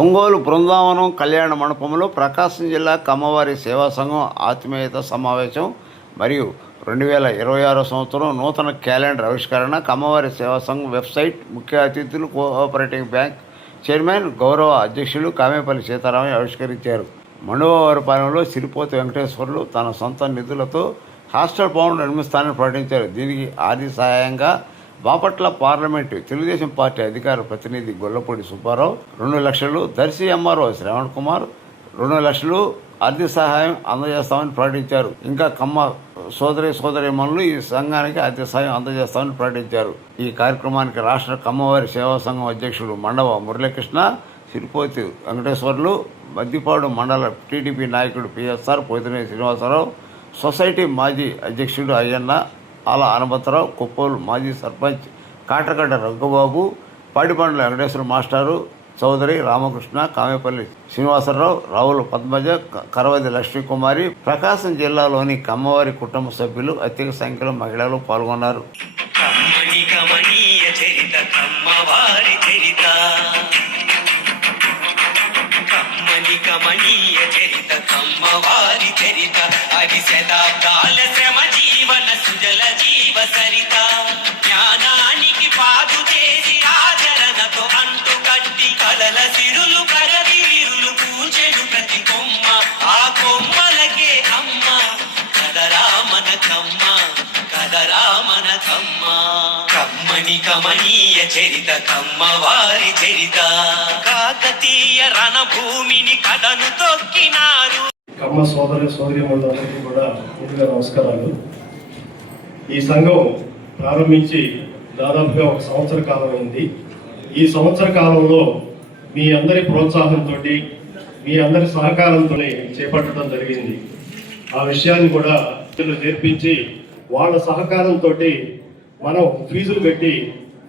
ఒంగోలు బృందావనం కళ్యాణ మండపంలో ప్రకాశం జిల్లా కమ్మవారి సేవా సంఘం ఆత్మీయత సమావేశం మరియు 2026 సంవత్సరం నూతన క్యాలెండర్ ఆవిష్కరణ. కమ్మవారి సేవా సంఘం వెబ్సైట్. ముఖ్య అతిథులు కోఆపరేటివ్ బ్యాంక్ చైర్మన్ గౌరవ అధ్యక్షులు కామేపల్లి సీతారామయ్య ఆవిష్కరించారు. మండవవారిపాలెంలో సిరిపోతి వెంకటేశ్వర్లు తన సొంత నిధులతో హాస్టల్ భవనం నిర్మిస్తానని ప్రకటించారు. దీనికి ఆర్థిక సహాయంగా బాపట్ల పార్లమెంటు తెలుగుదేశం పార్టీ అధికార ప్రతినిధి గొల్లపూడి సుబ్బారావు 2 లక్షలు, దర్శి ఎంఆర్ఓ శ్రవణ్ కుమార్ 2 లక్షలు ఆర్థిక సహాయం అందజేస్తామని ప్రకటించారు. ఇంకా కమ్మ సోదరీమణులు ఈ సంఘానికి ఆర్థిక సహాయం అందజేస్తామని ప్రకటించారు. ఈ కార్యక్రమానికి రాష్ట్ర కమ్మవారి సేవా సంఘం అధ్యక్షుడు మండవ మురళీకృష్ణ, సిరిపోతి వెంకటేశ్వర్లు, మద్దిపాడు మండల టీడీపీ నాయకుడు పిఎస్ఆర్ పోతినేని శ్రీనివాసరావు, సొసైటీ మాజీ అధ్యక్షుడు అయ్యన్న ఆల హనుమంతరావు, కొప్పోలు మాజీ సర్పంచ్ కాటగడ్డ రఘుబాబు, పాడిపండ్ల వెంకటేశ్వర మాస్టారు, చౌదరి రామకృష్ణ, కామేపల్లి శ్రీనివాసరావు, రావుల పద్మజ, కరవది లక్ష్మీకుమారి, ప్రకాశం జిల్లాలోని కమ్మవారి కుటుంబ సభ్యులు అత్యధిక సంఖ్యలో మహిళలు పాల్గొన్నారు. సుజల జీవ సరిత జ్ఞానానికి పాదు చేసి ఆచరణతో అంటు కట్టి కలల సిరులు కరది వీరులు పూచెను ప్రతి కొమ్మ ఆ కొమ్మలకే అమ్మ కదరా మన కమ్మ కదరా మన కమ్మ కమ్మని కమనీయ చరిత కమ్మవారి చరిత కాకతీయ రణభూమిని కడను తొక్కినారు. కమ్మ సోదరీమణులందరికీ కూడా ముందుగా నమస్కారాలు. ఈ సంఘం ప్రారంభించి దాదాపుగా 1 సంవత్సర కాలం అయింది. ఈ సంవత్సర కాలంలో మీ అందరి ప్రోత్సాహంతో, మీ అందరి సహకారంతో చేపట్టడం జరిగింది. ఆ విషయాన్ని కూడా నేర్పించి వాళ్ళ సహకారంతో మనం ఫీజులు పెట్టి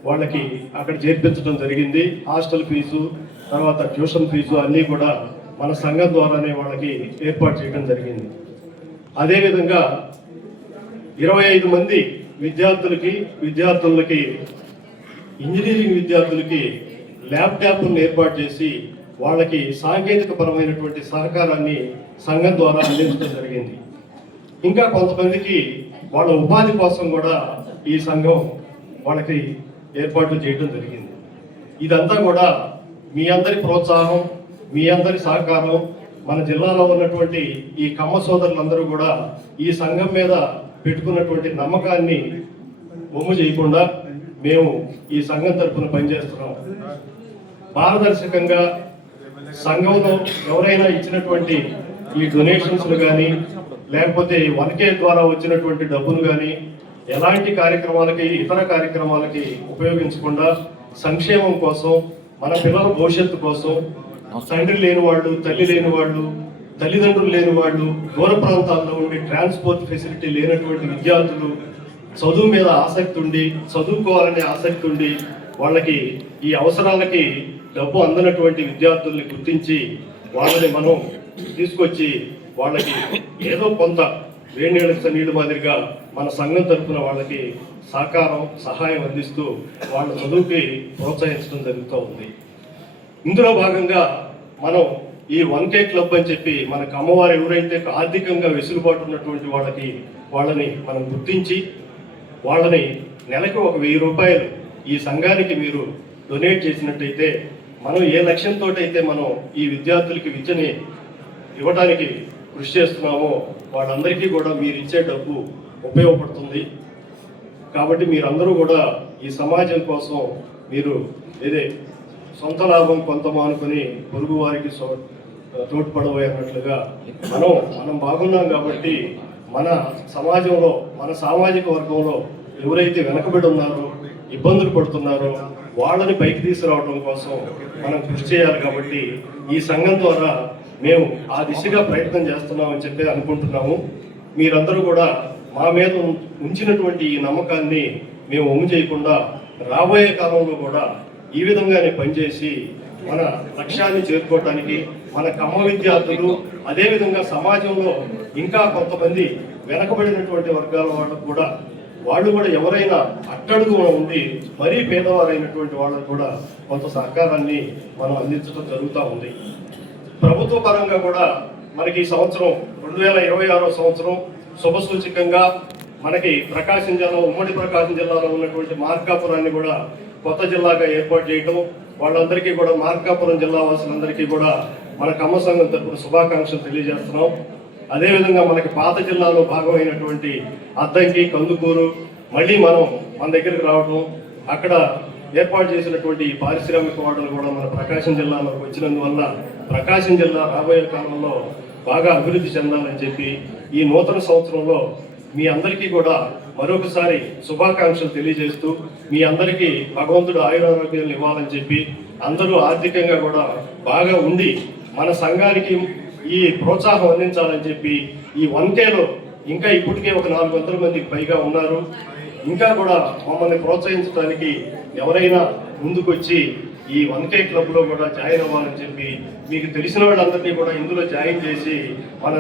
వాళ్ళకి అక్కడ చేర్పించడం జరిగింది. హాస్టల్ ఫీజు, తర్వాత ట్యూషన్ ఫీజు అన్నీ కూడా మన సంఘం ద్వారానే వాళ్ళకి ఏర్పాటు చేయడం జరిగింది. అదేవిధంగా 25 మంది విద్యార్థులకి ఇంజనీరింగ్ విద్యార్థులకి ల్యాప్టాప్ను ఏర్పాటు చేసి వాళ్ళకి సాంకేతిక పరమైనటువంటి సహకారాన్ని సంఘం ద్వారా అందించడం జరిగింది. ఇంకా కొంతమందికి వాళ్ళ ఉపాధి కోసం కూడా ఈ సంఘం వాళ్ళకి ఏర్పాట్లు చేయడం జరిగింది. ఇదంతా కూడా మీ అందరి ప్రోత్సాహం, మీ అందరి సహకారం, మన జిల్లాలో ఉన్నటువంటి ఈ కమ్మ సోదరులందరూ కూడా ఈ సంఘం మీద పెట్టుకున్నటువంటి నమ్మకాన్ని బొమ్ము చేయకుండా మేము ఈ సంఘం తరఫున పనిచేస్తున్నాం. పారదర్శకంగా సంఘంలో ఎవరైనా ఇచ్చినటువంటి ఈ డొనేషన్స్లు కానీ, లేకపోతే 1K ద్వారా వచ్చినటువంటి డబ్బులు కానీ ఎలాంటి కార్యక్రమాలకి, ఇతర కార్యక్రమాలకి ఉపయోగించకుండా సంక్షేమం కోసం, మన పిల్లల భవిష్యత్తు కోసం, తండ్రి లేని వాళ్ళు, తల్లి లేని వాళ్ళు, తల్లిదండ్రులు లేని వాళ్ళు, దూర ప్రాంతాల్లో ఉండి ట్రాన్స్పోర్ట్ ఫెసిలిటీ లేనటువంటి విద్యార్థులు, చదువు మీద ఆసక్తి ఉండి, చదువుకోవాలనే ఆసక్తి ఉండి, వాళ్ళకి ఈ అవసరాలకి డబ్బు అందనటువంటి విద్యార్థుల్ని గుర్తించి వాళ్ళని మనం తీసుకొచ్చి వాళ్ళకి ఏదో కొంత వేణీళ్ళకి నీళ్ళు మాదిరిగా మన సంఘం తరఫున వాళ్ళకి సహాయం అందిస్తూ వాళ్ళ చదువుకి ప్రోత్సహించడం జరుగుతూ ఉంది. ఇందులో భాగంగా మనం ఈ 1K క్లబ్ అని చెప్పి మనకు అమ్మవారు ఎవరైతే ఆర్థికంగా వెసులుబాటు ఉన్నటువంటి వాళ్ళని మనం గుర్తించి వాళ్ళని నెలకు 1000 రూపాయలు ఈ సంఘానికి మీరు డొనేట్ చేసినట్టయితే, మనం ఏ లక్ష్యంతో అయితే మనం ఈ విద్యార్థులకి విద్యని ఇవ్వడానికి కృషి చేస్తున్నామో వాళ్ళందరికీ కూడా మీరు ఇచ్చే డబ్బు ఉపయోగపడుతుంది. కాబట్టి మీరందరూ కూడా ఈ సమాజం కోసం మీరు సొంత లాభం కొంత మానుకొని పొరుగు వారికి తోడ్పడబోయే అన్నట్లుగా మనం బాగున్నాం. కాబట్టి మన సమాజంలో, మన సామాజిక వర్గంలో ఎవరైతే వెనకబడి ఉన్నారో, ఇబ్బందులు పడుతున్నారో వాళ్ళని పైకి తీసుకురావడం కోసం మనం కృషి చేయాలి. కాబట్టి ఈ సంఘం ద్వారా మేము ఆ దిశగా ప్రయత్నం చేస్తున్నామని చెప్పి అనుకుంటున్నాము. మీరందరూ కూడా మా మీద ఉంచినటువంటి ఈ నమ్మకాన్ని మేము ఒమ్ము చేయకుండా రాబోయే కాలంలో కూడా ఈ విధంగానే పనిచేసి మన లక్ష్యాన్ని చేరుకోవడానికి మన కమ్మ విద్యార్థులు, అదేవిధంగా సమాజంలో ఇంకా కొంతమంది వెనకబడినటువంటి వర్గాల వాళ్ళకు కూడా వాళ్ళు కూడా ఎవరైనా అట్టడుగున ఉండి మరీ పేదవారైనటువంటి వాళ్ళకు కూడా కొంత సహకారాన్ని మనం అందించడం జరుగుతూ ఉంది. ప్రభుత్వ పరంగా కూడా మనకి ఈ సంవత్సరం 2026 సంవత్సరం శుభసూచకంగా మనకి ప్రకాశం జిల్లా, ఉమ్మడి ప్రకాశం జిల్లాలో ఉన్నటువంటి మార్కాపురాన్ని కూడా కొత్త జిల్లాగా ఏర్పాటు చేయటం, వాళ్ళందరికీ కూడా మార్కాపురం జిల్లా వాసులందరికీ కూడా మన కమ్మ సంఘం తరపున శుభాకాంక్షలు తెలియజేస్తున్నాం. అదేవిధంగా మనకి పాత జిల్లాలో భాగమైనటువంటి అద్దంకి, కందుకూరు మళ్ళీ మన దగ్గరికి రావటం, అక్కడ ఏర్పాటు చేసినటువంటి పారిశ్రామిక వాడలు కూడా మన ప్రకాశం జిల్లాలోకి వచ్చినందువల్ల ప్రకాశం జిల్లా రాబోయే కాలంలో బాగా అభివృద్ధి చెందాలని చెప్పి ఈ నూతన సంవత్సరంలో మీ అందరికీ కూడా మరొకసారి శుభాకాంక్షలు తెలియజేస్తూ మీ అందరికీ భగవంతుడు ఆయురారోగ్యాలు ఇవ్వాలని చెప్పి అందరూ ఆర్థికంగా కూడా బాగా ఉండి మన సంఘానికి ఈ ప్రోత్సాహం అందించాలని చెప్పి ఈ 1Kలో ఇంకా ఇప్పటికే ఒక 400 మందికి పైగా ఉన్నారు. ఇంకా కూడా మమ్మల్ని ప్రోత్సహించడానికి ఎవరైనా ముందుకొచ్చి ఈ 1K క్లబ్లో కూడా జాయిన్ అవ్వాలని చెప్పి మీకు తెలిసిన వాళ్ళందరినీ కూడా ఇందులో జాయిన్ చేసి మన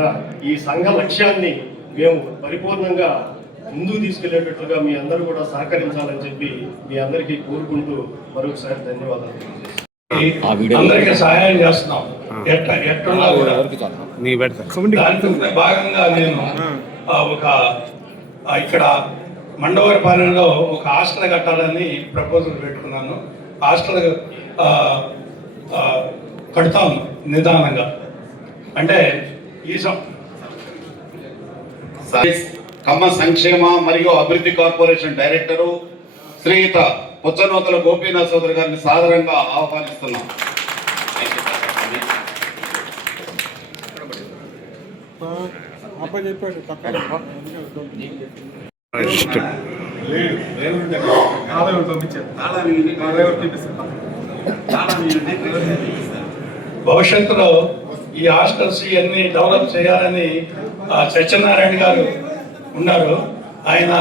ఈ సంఘ లక్ష్యాన్ని మేము పరిపూర్ణంగా ముందుకు తీసుకెళ్లేటట్లుగా మీ అందరూ కూడా సహకరించాలని చెప్పి మీ అందరికీ కోరుకుంటూ మరొకసారి ధన్యవాదాలు. అందరికీ సహాయం చేస్తున్నాం. ఎట్లా కూడా దాంట్లో భాగంగా నేను ఇక్కడ మండవరపాలెంలో ఒక హాస్టల్ కట్టాలని ప్రపోజల్ పెట్టుకున్నాను. హాస్టల్ కడతాం నిదానంగా. అంటే ఈ కమ్మ సంక్షేమ మరియు అభివృద్ధి కార్పొరేషన్ డైరెక్టరు శ్రీయుత పుచ్చనూతల గోపీనాథ్ చౌదరి గారిని సాదరంగా ఆహ్వానిస్తున్నాం. భవిష్యత్తులో ఈ హాస్టల్స్ ఇవన్నీ డెవలప్ చేయాలని సత్యనారాయణ గారు ఉన్నారు. ఆయన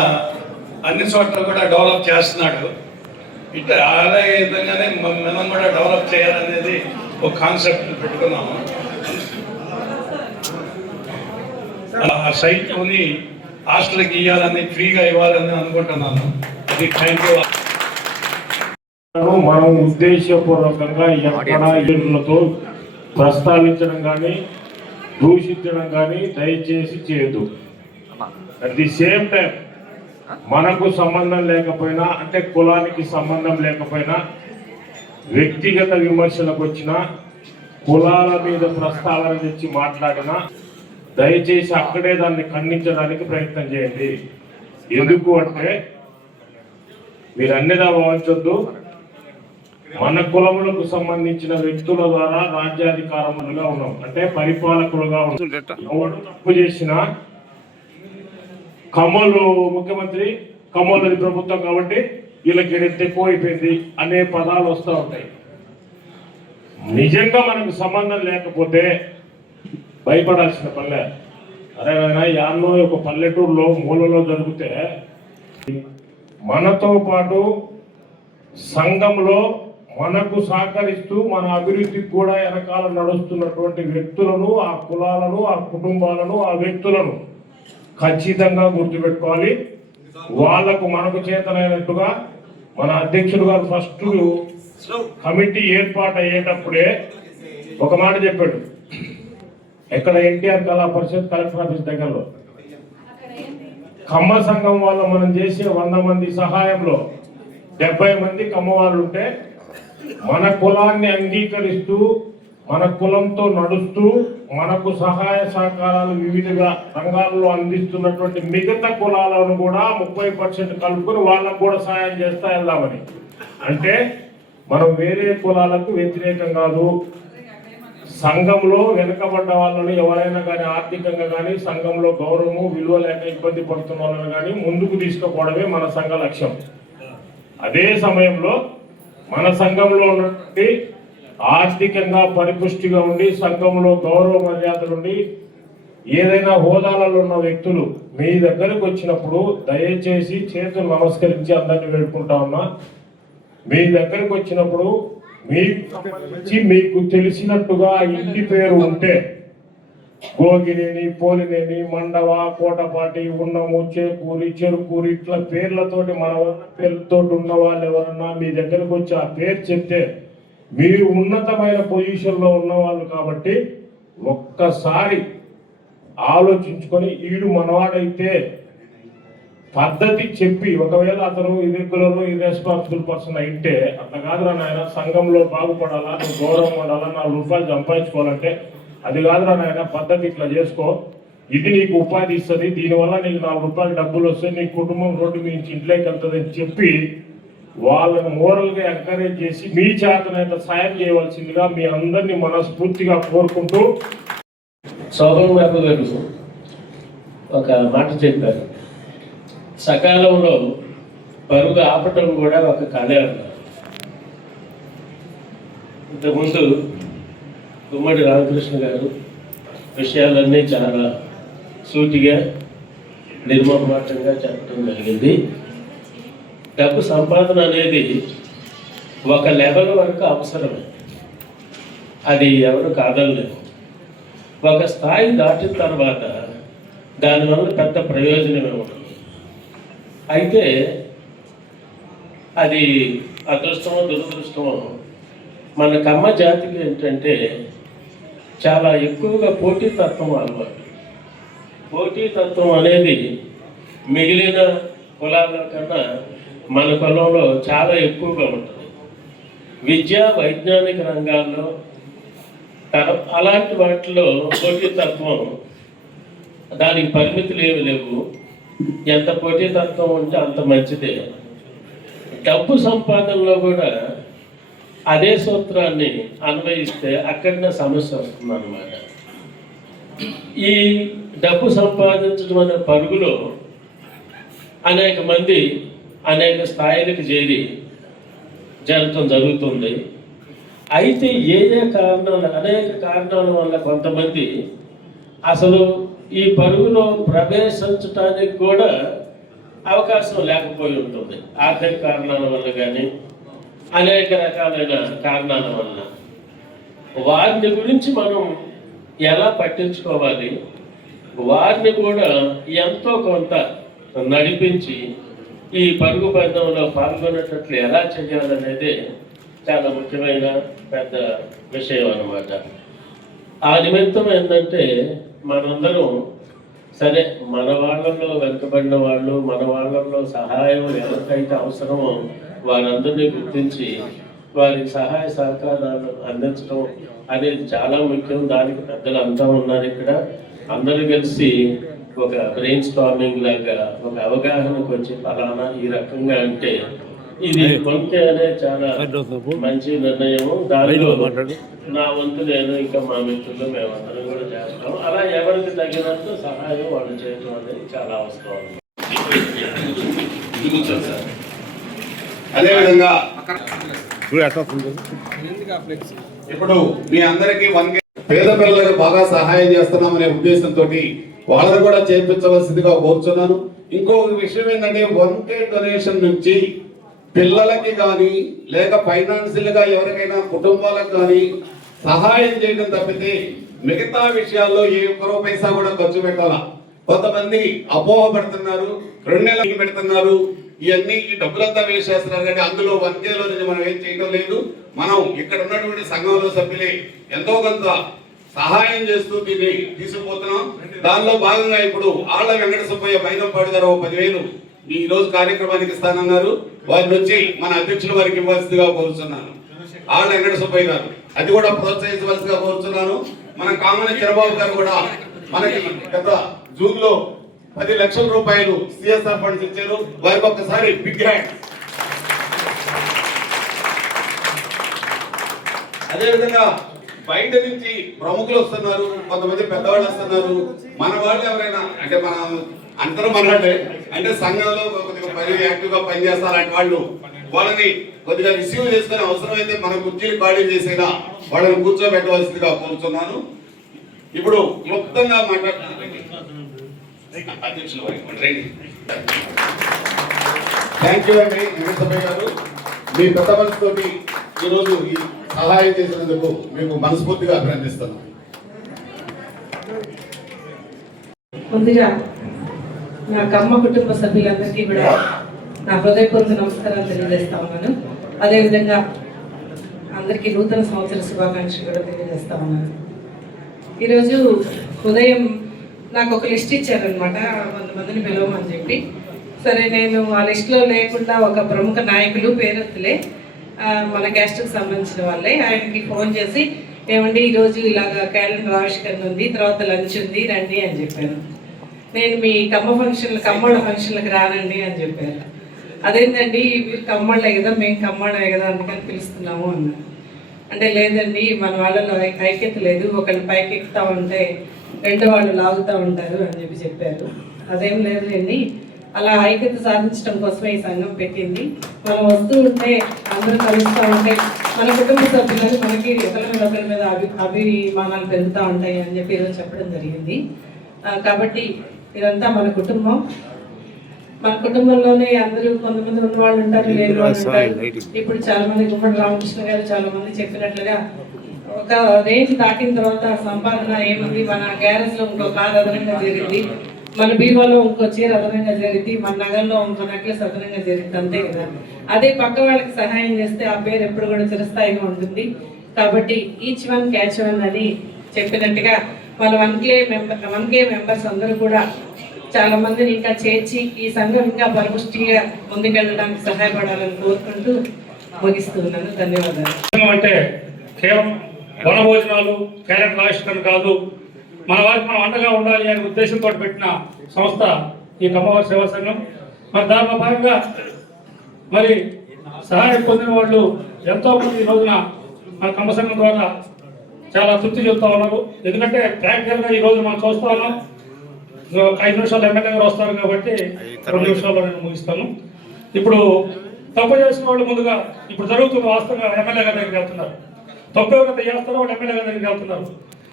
అన్ని చోట్ల కూడా డెవలప్ చేస్తున్నాడు. ఇట్లా అలాగే విధంగానే మనం కూడా డెవలప్ చేయాలనేది ఒక కాన్సెప్ట్ పెట్టుకున్నాము. ఆ సైట్ కొని హాస్టల్కి ఇవ్వాలని, ఫ్రీగా ఇవ్వాలని అనుకుంటున్నాను. అది థ్యాంక్ యూ. మనం ఉద్దేశపూర్వకంగా ఎక్కడ ఇళ్లతో ప్రస్తావించడం కానీ దూషించడం కానీ దయచేసి చేయొద్దు. అట్ ది సేమ్ టైం మనకు సంబంధం లేకపోయినా, అంటే కులానికి సంబంధం లేకపోయినా, వ్యక్తిగత విమర్శలకు వచ్చినా, కులాల మీద ప్రస్తావన తెచ్చి మాట్లాడినా దయచేసి అక్కడే దాన్ని ఖండించడానికి ప్రయత్నం చేయండి. ఎందుకు అంటే మీరు అన్నిదా భావించొద్దు. మన కులములకు సంబంధించిన వ్యక్తుల ద్వారా రాజ్యాధికారములుగా ఉన్నాం, అంటే పరిపాలకులుగా ఉన్నాం. ఎవరు తప్పు చేసినా కమ్మలు ముఖ్యమంత్రి, కమ్మలది ప్రభుత్వం కాబట్టి వీళ్ళకి ఎక్కువ అయిపోయింది అనే పదాలు వస్తూ ఉంటాయి. నిజంగా మనకు సంబంధం లేకపోతే భయపడాల్సిన పల్లె. అరే యాన్నో ఒక పల్లెటూరులో మూలలో జరిగితే మనతో పాటు సంఘంలో మనకు సహకరిస్తూ మన అభివృద్ధికి కూడా వెనకాల నడుస్తున్నటువంటి వ్యక్తులను, ఆ కులాలను, ఆ కుటుంబాలను, ఆ వ్యక్తులను ఖచ్చితంగా గుర్తుపెట్టుకోవాలి. వాళ్లకు మనకు చేతనైనట్టుగా మన అధ్యక్షుడు గారు ఫస్ట్ కమిటీ ఏర్పాటు అయ్యేటప్పుడే ఒక మాట చెప్పాడు. ఎక్కడ ఎన్టీఆర్ కళా పరిషత్ కలెక్టర్ ఆఫీస్ దగ్గరలో కమ్మ సంఘం వాళ్ళు మనం చేసే 100 మంది సహాయంలో 70 మంది కమ్మ వాళ్ళు ఉంటే, మన కులాన్ని అంగీకరిస్తూ మన కులంతో నడుస్తూ మనకు సహాయ సహకారాలు వివిధ రంగాల్లో అందిస్తున్నటువంటి మిగతా కులాలను కూడా 30% కలుపుకొని వాళ్ళకు కూడా సహాయం చేస్తా వెళ్దామని. అంటే మనం వేరే కులాలకు వ్యతిరేకం కాదు. సంఘంలో వెనుకబడ్డ వాళ్ళని ఎవరైనా కానీ ఆర్థికంగా కానీ సంఘంలో గౌరవము విలువ లేక ఇబ్బంది పడుతున్న వాళ్ళని కానీ ముందుకు తీసుకుపోవడమే మన సంఘ లక్ష్యం. అదే సమయంలో మన సంఘంలో ఉన్నటువంటి ఆర్థికంగా పరిపుష్టిగా ఉండి సంఘంలో గౌరవ మర్యాదలుండి ఏదైనా హోదాలలో ఉన్న వ్యక్తులు మీ దగ్గరకు వచ్చినప్పుడు దయచేసి చేతులు నమస్కరించి అందరినీ వేడుకుంటా ఉన్నా. మీ దగ్గరకు వచ్చినప్పుడు మీకు తెలిసినట్టుగా ఇంటి పేరు ఉంటే గోగినేని, పోలినేని, మండవ, కోటపాటి, ఉన్నము, చేకూరి, చెరుకూరి ఇట్లా పేర్లతోటి మన పేర్లతోటి ఉన్న వాళ్ళు ఎవరన్నా మీ దగ్గరకు వచ్చి ఆ పేరు చెప్తే మీరు ఉన్నతమైన పొజిషన్లో ఉన్నవాళ్ళు కాబట్టి ఒక్కసారి ఆలోచించుకొని ఈడు మనవాడైతే పద్ధతి చెప్పి, ఒకవేళ అతను ఇర్రెగ్యులర్ ఇర్రెస్పాన్సిబుల్ పర్సన్ అయితే అట్లా కాదురా నాయన, సంఘంలో బాగుపడాలా, నువ్వు గౌరవం ఉండాలా, 4 రూపాయలు సంపాదించుకోవాలంటే అది కాదురా నాయన, పద్ధతి ఇట్లా చేసుకో, ఇది నీకు ఉపాధి ఇస్తుంది, దీనివల్ల నీకు 4 రూపాయలు డబ్బులు వస్తాయి, నీ కుటుంబం రోడ్డు మీ ఇంట్లోకి వెళ్తుంది అని చెప్పి వాళ్ళని మోరల్గా ఎంకరేజ్ చేసి మీ చేతనైతే సాయం చేయవలసిందిగా మీ అందరినీ మనస్ఫూర్తిగా కోరుకుంటూ. శోభన్ బాబు గారు ఒక మాట చెప్పారు, సకాలంలో పరుగు ఆపటం కూడా ఒక కళే అన్నారు. ఇంతకుముందు గుమ్మడి రామకృష్ణ గారు విషయాలన్నీ చాలా సూటిగా నిర్మమాటంగా చెప్పడం జరిగింది. డబ్బు సంపాదన అనేది ఒక లెవెల్ వరకు అవసరమే, అది ఎవరు కాదనలేదు. ఒక స్థాయి దాటిన తర్వాత దానివల్ల పెద్ద ప్రయోజనమే ఉంటుంది. అయితే అది అదృష్టమో దురదృష్టమో మన కమ్మ జాతికి ఏంటంటే చాలా ఎక్కువగా పోటీతత్వం అలవాటు. పోటీతత్వం అనేది మిగిలిన కులాల కన్నా మన కులంలో చాలా ఎక్కువగా ఉంటుంది. విద్యా వైజ్ఞానిక రంగాల్లో అలాంటి వాటిలో పోటీతత్వం, దానికి పరిమితులు ఏమి లేవు. ఎంత పోటీతత్వం ఉంటే అంత మంచిదే. డబ్బు సంపాదనలో కూడా అదే సూత్రాన్ని అన్వయిస్తే అక్కడనే సమస్య వస్తుంది అన్నమాట. ఈ డబ్బు సంపాదించడం అనే పరుగులో అనేక మంది అనేక స్థాయిలకు చేరి జరగటం జరుగుతుంది. అయితే అనేక కారణాల వల్ల కొంతమంది అసలు ఈ పరుగులో ప్రవేశించడానికి కూడా అవకాశం లేకపోయి ఉంటుంది. ఆర్థిక కారణాల వల్ల కానీ అనేక రకాలైన కారణాల వల్ల. వారిని గురించి మనం ఎలా పట్టించుకోవాలి, వారిని కూడా ఎంతో కొంత నడిపించి ఈ పరుగు పందెంలో పాల్గొనేటట్లు ఎలా చేయాలనేది చాలా ముఖ్యమైన పెద్ద విషయం అన్నమాట. ఆ నిమిత్తం ఏంటంటే మనందరం సరే, మన వాళ్ళల్లో వెనుకబడిన వాళ్ళు, మన వాళ్ళల్లో సహాయం ఎవరికైతే అవసరమో వారందరినీ గుర్తించి వారికి సహాయ సహకారాలు అందించడం అనేది చాలా ముఖ్యం. దానికి పెద్దలు అంతా ఉన్నారు ఇక్కడ. అందరూ కలిసి ఒక బ్రెయిన్ స్టార్మింగ్ లాగా ఒక అవగాహనకు వచ్చి ఫలానా ఈ రకంగా అంటే ఇది కొంచె అనేది చాలా మంచి నిర్ణయము. దానిలో నా వంతు నేను ఇంకా మా మిత్రులు మేమందరం కూడా చేస్తాం. అలా ఎవరికి తగినంత సహాయం వాళ్ళు చేయడం అనేది చాలా అవసరం. అదేవిధంగా ఇప్పుడు మీ అందరికీ పేద పిల్లలకు బాగా సహాయం చేస్తున్నామనే ఉద్దేశంతో వాళ్ళని కూడా చేయించవలసిందిగా కోరుచున్నాను. ఇంకొక విషయం ఏంటంటే 1K డొనేషన్ నుంచి పిల్లలకి కానీ లేక ఫైనాన్షియల్ గా ఎవరికైనా కుటుంబాలకు కానీ సహాయం చేయడం తప్పితే మిగతా విషయాల్లో ఏ ఒక్క రూపాయిసా కూడా ఖర్చు పెట్టాలా. కొంతమంది అపోహ పెడుతున్నారు, 2 నెలలకి పెడుతున్నారు, ఇవన్నీ ఈ డబ్బులంతా వేస్ట్ చేస్తున్నారు. కానీ అందులో 1Kలో నుంచి మనం ఏం చేయడం లేదు. మనం ఇక్కడ ఉన్నటువంటి సంఘంలో సభ్యులే ఎంతో కొంత సహాయం చేస్తూ దీన్ని తీసుకుపోతున్నాం. దానిలో భాగంగా ఇప్పుడు ఆళ్ల వెంకట సుబ్బయ్య మైనంపాడు గారు 10,000 ఈ రోజు కార్యక్రమానికి ఇస్తానన్నారు. వారి నుంచి మన అధ్యక్షుల వారికి ఇవ్వాల్సిందిగా కోరుతున్నాను. ఆళ్ల వెంకట సుబ్బయ్య గారు అది కూడా ప్రోత్సహించవలసిగా కోరుతున్నాను. మన కామన చిరబాబు గారు కూడా మనకి గత జూన్ లో 10 లక్షల రూపాయలు CSR ఫండ్స్ ఇచ్చారు. వారికి ఒక్కసారి బిగ్ హ్యాండ్. అదేవిధంగా బయట నుంచి ప్రముఖులు వస్తున్నారు, కొంతమంది పెద్దవాళ్ళు వస్తున్నారు. మన వాళ్ళు ఎవరైనా అంటే అందరూ మనవాళ్ళే అంటే సంఘంలో కొద్దిగా యాక్టివ్ గా పనిచేస్తారు. అలాంటి వాళ్ళని కొద్దిగా రిసీవ్ చేసుకునే అవసరమైతే మన కుర్చీలు ఖాళీ చేసేలా వాళ్ళని కూర్చోబెట్టవలసిందిగా కోరుతున్నాను. ఇప్పుడు క్లుప్తంగా థ్యాంక్ యూ అండి వెంకటసభయ్య గారు. మీ పెద్ద మనసుతోటి ఈరోజు ఈ సహాయం చేసినందుకు మీకు మనస్ఫూర్తిగా అభినందిస్తున్నాను. ముందుగా నా కమ్మ కుటుంబ సభ్యులందరికీ కూడా నా హృదయపూర్వక నమస్కారాలు తెలియజేస్తా ఉన్నాను. అదేవిధంగా అందరికీ నూతన సంవత్సర శుభాకాంక్షలు కూడా తెలియజేస్తా ఉన్నాను. ఈరోజు ఉదయం నాకు ఒక లిస్ట్ ఇచ్చారనమాట, కొంతమందిని పిలవమని చెప్పి. సరే, నేను ఆ లిస్టులో లేకుండా ఒక ప్రముఖ నాయకులు పేరెత్తులే మన క్యాస్ట్కి సంబంధించిన వాళ్ళే ఆయనకి ఫోన్ చేసి, ఏమండి ఈరోజు ఇలాగ క్యాలెండర్ ఆవిష్కరణ ఉంది, తర్వాత లంచ్ ఉంది, రండి అని చెప్పాను. నేను మీ కమ్మోళ్ళ ఫంక్షన్లకు రానండి అని చెప్పారు. అదేంటండి మీరు కమ్మోళ్ళే కదా, మేము కమ్మోళ్ళే కదా అందుకని పిలుస్తున్నాము అన్నారు. అంటే లేదండి మన వాళ్ళలో ఐక్యత లేదు, ఒకళ్ళు పైకి ఎక్కుతూ ఉంటే రెండో వాళ్ళు లాగుతూ ఉంటారు అని చెప్పారు. అదేం లేదండి, అలా ఐక్యత సాధించడం కోసమే ఈ సంఘం పెట్టింది. మనం వస్తూ ఉంటే అందరూ కలుస్తూ ఉంటే మన కుటుంబ సభ్యులను మనకి ఒకరి మీద అభిమానాలు పెరుగుతూ ఉంటాయి అని చెప్పి ఈరోజు చెప్పడం జరిగింది. కాబట్టి ఇదంతా మన కుటుంబం. మన కుటుంబంలోనే అందరూ కొంతమంది ఉన్నవాళ్ళు ఉంటారు, లేని వాళ్ళు ఉంటారు. ఇప్పుడు చాలా మంది గుమ్మడి రామకృష్ణ గారు చాలా మంది చెప్పినట్లుగా ఒక రేంజ్ దాటిన తర్వాత సంపాదన ఏముంది, మన గ్యారేజ్ లో ఇంకో కారు అదనంగా జరిగింది, మన బీమాలో ఇంకో చీర అదనంగా జరిగింది, మన నగల్లో ఇంకో నెక్లెస్ అదనంగా జరిగింది, అంతే కదా. అదే పక్క వాళ్ళకి సహాయం చేస్తే ఆ పేరు ఎప్పుడు కూడా చిరస్థాయిగా ఉంటుంది. కాబట్టి ఈచ్ వన్ క్యాచ్ వన్ అని చెప్పినట్టుగా మన 1K మెంబర్స్ అందరూ కూడా చాలా మందిని ఇంకా చేర్చి ఈ సంఘం ఇంకా పరిపుష్టిగా ముందుకెళ్ళడానికి సహాయపడాలని కోరుకుంటూ ముగిస్తున్నాను. ధన్యవాదాలు. అంటే కేవలం వనభోజనాలు, క్యాలెండర్ ఆవిష్కరణ కాదు, మన వారికి మనం అండగా ఉండాలి అనే ఉద్దేశంతో పెట్టిన సంస్థ ఈ కమ్మవారి సేవా సంఘం. మరి దానిలో భాగంగా మరి సహాయం పొందిన వాళ్ళు ఎంతోమంది ఈ రోజున మన కమ్మ సంఘం ద్వారా చాలా తృప్తి చెబుతా ఉన్నారు. ఎందుకంటే ప్రాక్టికల్గా ఈ రోజు మనం చూస్తా ఉన్నాం. 5 నిమిషాలు ఎమ్మెల్యే గారు వస్తారు కాబట్టి 2 నిమిషాల్లో నేను ముగిస్తాను. ఇప్పుడు తప్పు చేసిన వాళ్ళు ముందుగా ఇప్పుడు జరుగుతున్న వాస్తవంగా ఎమ్మెల్యే గారి దగ్గరికి వెళ్తున్నారు. తప్పు ఎవరైతే చేస్తారో వాళ్ళు ఎమ్మెల్యే గారి దగ్గరికి వెళ్తున్నారు.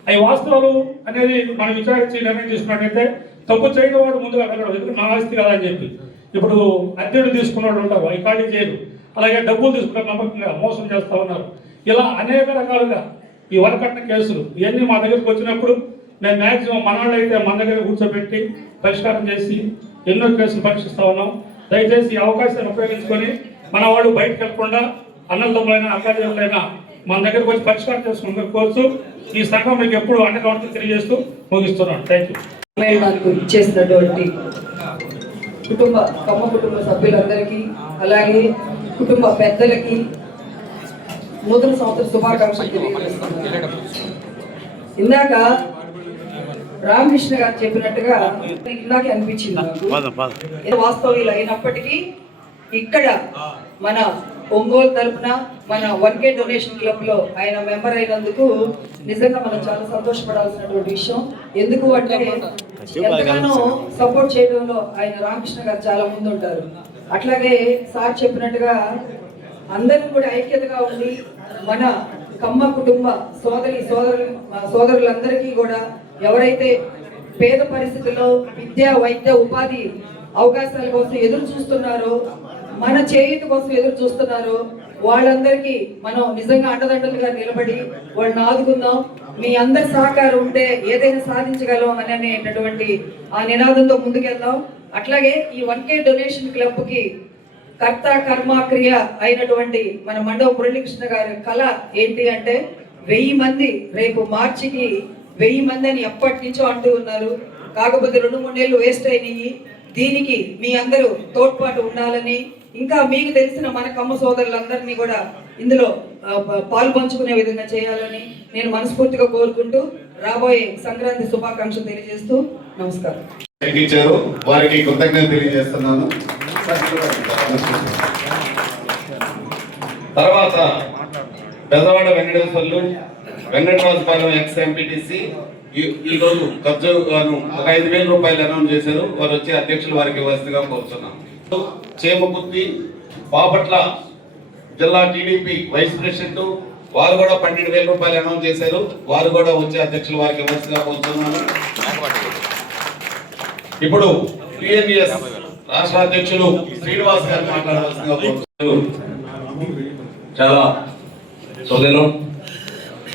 అవి వాస్తవాలు అనేది మనం విచారించి నిర్ణయం తీసుకున్నట్టయితే తప్పు చేయని వాడు ముందుగా వెళ్ళడం, ఎందుకంటే నా ఆస్తి కదా అని చెప్పి. ఇప్పుడు అద్దెలు తీసుకున్న వాళ్ళు ఉంటారు, అవి ఖాళీ చేయరు. అలాగే డబ్బులు తీసుకుంటారు, నమ్మకంగా మోసం చేస్తూ ఉన్నారు. ఇలా అనేక రకాలుగా ఈ వరకట్న కేసులు ఇవన్నీ మా దగ్గరికి వచ్చినప్పుడు నేను మ్యాక్సిమం మన వాళ్ళు అయితే మన దగ్గర కూర్చోబెట్టి పరిష్కారం చేసి ఎన్నో కేసులు పరీక్షిస్తూ ఉన్నాం. దయచేసి ఈ అవకాశాన్ని ఉపయోగించుకొని మన వాళ్ళు బయటకు వెళ్లకుండా అన్నదమ్ములైనా అక్కజనులైనా మన దగ్గరకు వచ్చి పరిష్కారం చేసుకుంటారు కోర్సు. ఈ సంఘం మీకు ఎప్పుడు అండగా ఉంటుందో తెలియజేస్తూ ముగిస్తున్నాను. Thank you. నాకు ఇచ్చేసినటువంటి కమ్మ కుటుంబ సభ్యులందరికీ, అలాగే కుటుంబ పెద్దలకి నూతన సంవత్సర శుభాకాంక్షలు తెలియజేస్తున్నాను. ఇందాక రామకృష్ణ గారు చెప్పినట్టుగా ఇందాకే అనిపించింది నాకు, వాస్తవ్యులు అయినప్పటికీ ఇక్కడ మన ఒంగోలు తరపున మన 1K డొనేషన్ క్లబ్ లో ఆయన మెంబర్ అయినందుకు నిజంగా మనం చాలా సంతోషపడాల్సినటువంటి విషయం. ఎందుకు అంటే ఎంతగానో సపోర్ట్ చేయడంలో ఆయన రామకృష్ణ గారు చాలా ముందు ఉంటారు. అట్లాగే సార్ చెప్పినట్టుగా అందరూ కూడా ఐక్యతగా ఉండి మన కమ్మ కుటుంబ సోదరులందరికీ కూడా ఎవరైతే పేద పరిస్థితుల్లో విద్యా, వైద్య, ఉపాధి అవకాశాల కోసం ఎదురు చూస్తున్నారో, మన చేయూత కోసం ఎదురు చూస్తున్నారో వాళ్ళందరికీ మనం నిజంగా అండదండలుగా నిలబడి వాళ్ళని ఆదుకుందాం. మీ అందరి సహకారం ఉంటే ఏదైనా సాధించగలం అని అనేటటువంటి ఆ నినాదంతో ముందుకెళ్దాం. అట్లాగే ఈ 1K డొనేషన్ క్లబ్ కి కర్త కర్మ క్రియ అయినటువంటి మన మండవ మురళీకృష్ణ గారి కళ ఏంటి అంటే 1000 మంది, రేపు మార్చికి 1000 మంది అని ఎప్పటి నుంచో అంటూ ఉన్నారు. కాకపోతే 2-3 నెలలు వేస్ట్ అయినాయి. దీనికి మీ అందరూ తోడ్పాటు ఉండాలని, ఇంకా మీకు తెలిసిన మన కమ్మ సోదరులందరినీ కూడా ఇందులో పాల్పంచుకునే విధంగా చేయాలని నేను మనస్ఫూర్తిగా కోరుకుంటూ రాబోయే సంక్రాంతి శుభాకాంక్షలు తెలియజేస్తూ నమస్కారం. వారికి కృతజ్ఞత తెలియజేస్తున్నాను. తర్వాత పెద్దవాడ వెంకటేశ్వర్లు, వెంకటరాజుపాలెం ఎక్స్-ఎంపీటీసీ ఈరోజు ఖర్చుగాను ఒక 5,000 రూపాయలు అనౌన్స్ చేశారు. వారు వచ్చే అధ్యక్షులు వారికి వసతిగా కోరుతున్నాం. చేమకుర్తి బాపట్ల జిల్లా టీడీపీ వైస్ ప్రెసిడెంట్ వారు కూడా 12,000 రూపాయలు అనౌన్స్ చేశారు. వారు కూడా వచ్చే అధ్యక్షులు వారికి వసతిగా కోరుతున్నాను. ఇప్పుడు టిఎన్ఎస్ రాష్ట్ర అధ్యక్షులు శ్రీనివాస్ గారు మాట్లాడవలసిందిగా కోరుతున్నారు. చాలా సుదినం.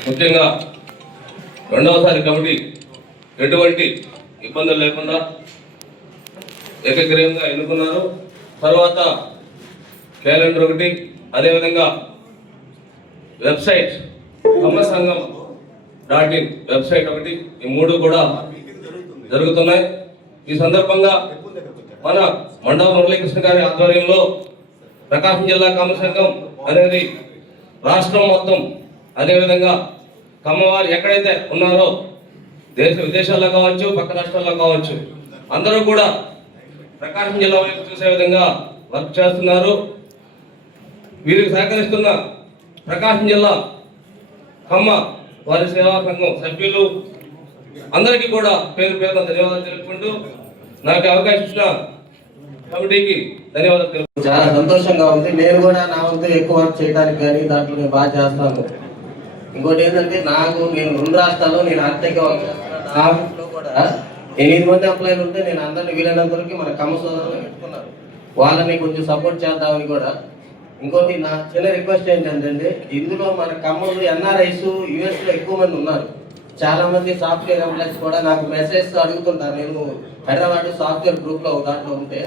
ముఖ్యంగా రెండవసారి కమిటీ ఎటువంటి ఇబ్బందులు లేకుండా ఏకగ్రీవంగా ఎన్నుకున్నారు. తర్వాత క్యాలెండర్ ఒకటి, అదేవిధంగా వెబ్సైట్ కమ్మసంఘం.in వెబ్సైట్ ఒకటి, ఈ 3 కూడా జరుగుతున్నాయి. ఈ సందర్భంగా మన మండవ మురళీకృష్ణ గారి ఆధ్వర్యంలో ప్రకాశం జిల్లా కమ్మ సంఘం అనేది రాష్ట్రం మొత్తం, అదేవిధంగా కమ్మవారు ఎక్కడైతే ఉన్నారో దేశ విదేశాల్లో కావచ్చు, పక్క రాష్ట్రాల్లో కావచ్చు, అందరూ కూడా ప్రకాశం జిల్లా వైపు చూసే విధంగా వర్క్ చేస్తున్నారు. వీరికి సహకరిస్తున్న ప్రకాశం జిల్లా కమ్మ వారి సేవా సంఘం సభ్యులు అందరికీ కూడా పేరు పేరున ధన్యవాదాలు తెలుపుకుంటూ నాకు అవకాశం ఇచ్చిన కమిటీకి ధన్యవాదాలు తెలుపు. చాలా సంతోషంగా ఉంది. నేను కూడా నా వంతు ఎక్కువ వర్క్ చేయడానికి కానీ దాంట్లో నేను బాగా చేస్తాను. ఇంకోటి ఏంటంటే నేను 2 రాష్ట్రాల్లో నేను ఆర్థిక నా ఆఫీస్లో కూడా 8 మంది ఎంప్లాయీలు ఉంటే నేను అందరినీ వీలైనంత వరకు మన కమ్మ సోదరులు పెట్టుకున్నాను. వాళ్ళని కొంచెం సపోర్ట్ చేద్దామని కూడా. ఇంకోటి నా చిన్న రిక్వెస్ట్ ఏంటంటే ఇందులో మన కమ్మలు ఎన్ఆర్ఐస్ యుఎస్లో ఎక్కువ మంది ఉన్నారు. చాలా మంది సాఫ్ట్వేర్ ఎంప్లాయీస్ కూడా నాకు మెసేజ్ అడుగుతుంటారు. నేను హైదరాబాద్ సాఫ్ట్వేర్ గ్రూప్లో దాంట్లో ఉంటే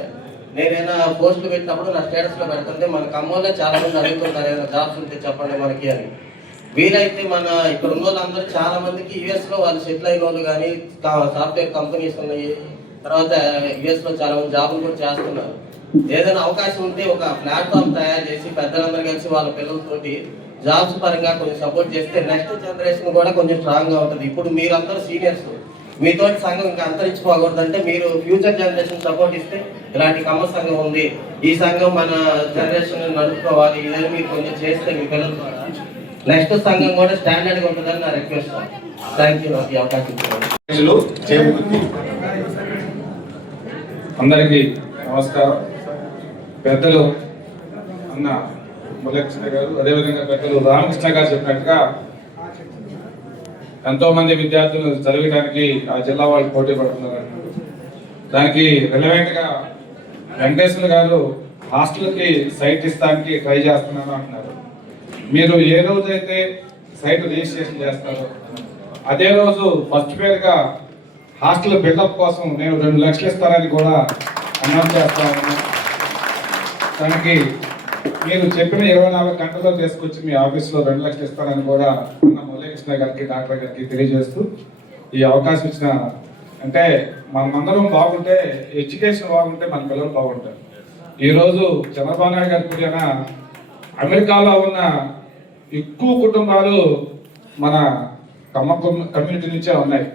నేనైనా పోస్టులు పెట్టినప్పుడు నా స్టేటస్లో పెడుతుంటే మన ఖమ్మంలో చాలా మంది అడుగుతుంటారు ఏదైనా జాబ్స్ ఉంటే చెప్పండి మనకి అని. వీలైతే మన ఇక్కడ ఉన్న వాళ్ళందరూ చాలా మందికి యుఎస్లో వాళ్ళు సెటిల్ అయిన వాళ్ళు కానీ సాఫ్ట్వేర్ కంపెనీస్ ఉన్నాయి. తర్వాత యుఎస్లో చాలా మంది జాబులు కూడా చేస్తున్నారు. ఏదైనా అవకాశం ఉంటే ఒక ప్లాట్ఫామ్ తయారు చేసి పెద్దలందరూ కలిసి వాళ్ళ పిల్లలతోటి జాబ్స్ పరంగా కొంచెం సపోర్ట్ చేస్తే నెక్స్ట్ జనరేషన్ కూడా కొంచెం స్ట్రాంగ్గా ఉంటుంది. ఇప్పుడు మీరందరూ సీనియర్స్, మీతోటి సంఘం ఇంకా అంతరించిపోకూడదంటే మీరు ఫ్యూచర్ జనరేషన్ సపోర్ట్ ఇస్తే ఇలాంటి కమ్మ సంఘం ఉంది, ఈ సంఘం మన జనరేషన్ నడుపుకోవాలి, ఇదని మీరు కొంచెం చేస్తే మీ పిల్లల ద్వారా నెక్స్ట్ సంఘం కూడా స్టాండర్డ్గా ఉంటుందని నా రిక్వెస్ట్. థ్యాంక్ యూ నాకు ఈ అవకాశం ఇచ్చారు. అందరికీ నమస్కారం. పెద్దలు అన్న మురళీకృష్ణ గారు, అదేవిధంగా పెద్దలు రామకృష్ణ గారు చెప్పినట్టుగా ఎంతో మంది విద్యార్థులు చదివడానికి ఆ జిల్లా వాళ్ళు పోటీ పడుతున్నారు. దానికి రిలవెంట్ గా వెంకటేశ్వర గారు హాస్టల్కి సైట్ ఇస్తానికి ట్రై చేస్తున్నాను అంటున్నారు. మీరు ఏ రోజైతే సైట్ రిజిస్ట్రేషన్ చేస్తారో అదే రోజు ఫస్ట్ పేరుగా హాస్టల్ బిల్డప్ కోసం నేను 2 లక్షలు ఇస్తానని కూడా అనౌన్స్ చేస్తా ఉన్నాను. దానికి మీరు చెప్పిన 24 గంటల్లో తీసుకొచ్చి మీ ఆఫీస్లో 2 లక్షలు ఇస్తానని కూడా మన మురళీకృష్ణ గారికి, డాక్టర్ గారికి తెలియజేస్తూ ఈ అవకాశం ఇచ్చిన, అంటే మనమందరం బాగుంటే, ఎడ్యుకేషన్ బాగుంటే మన పిల్లలు బాగుంటారు. ఈరోజు చంద్రబాబు నాయుడు గారి పుట్టిన అమెరికాలో ఉన్న ఎక్కువ కుటుంబాలు మన కమ్మ కమ్యూనిటీ నుంచే ఉన్నాయి.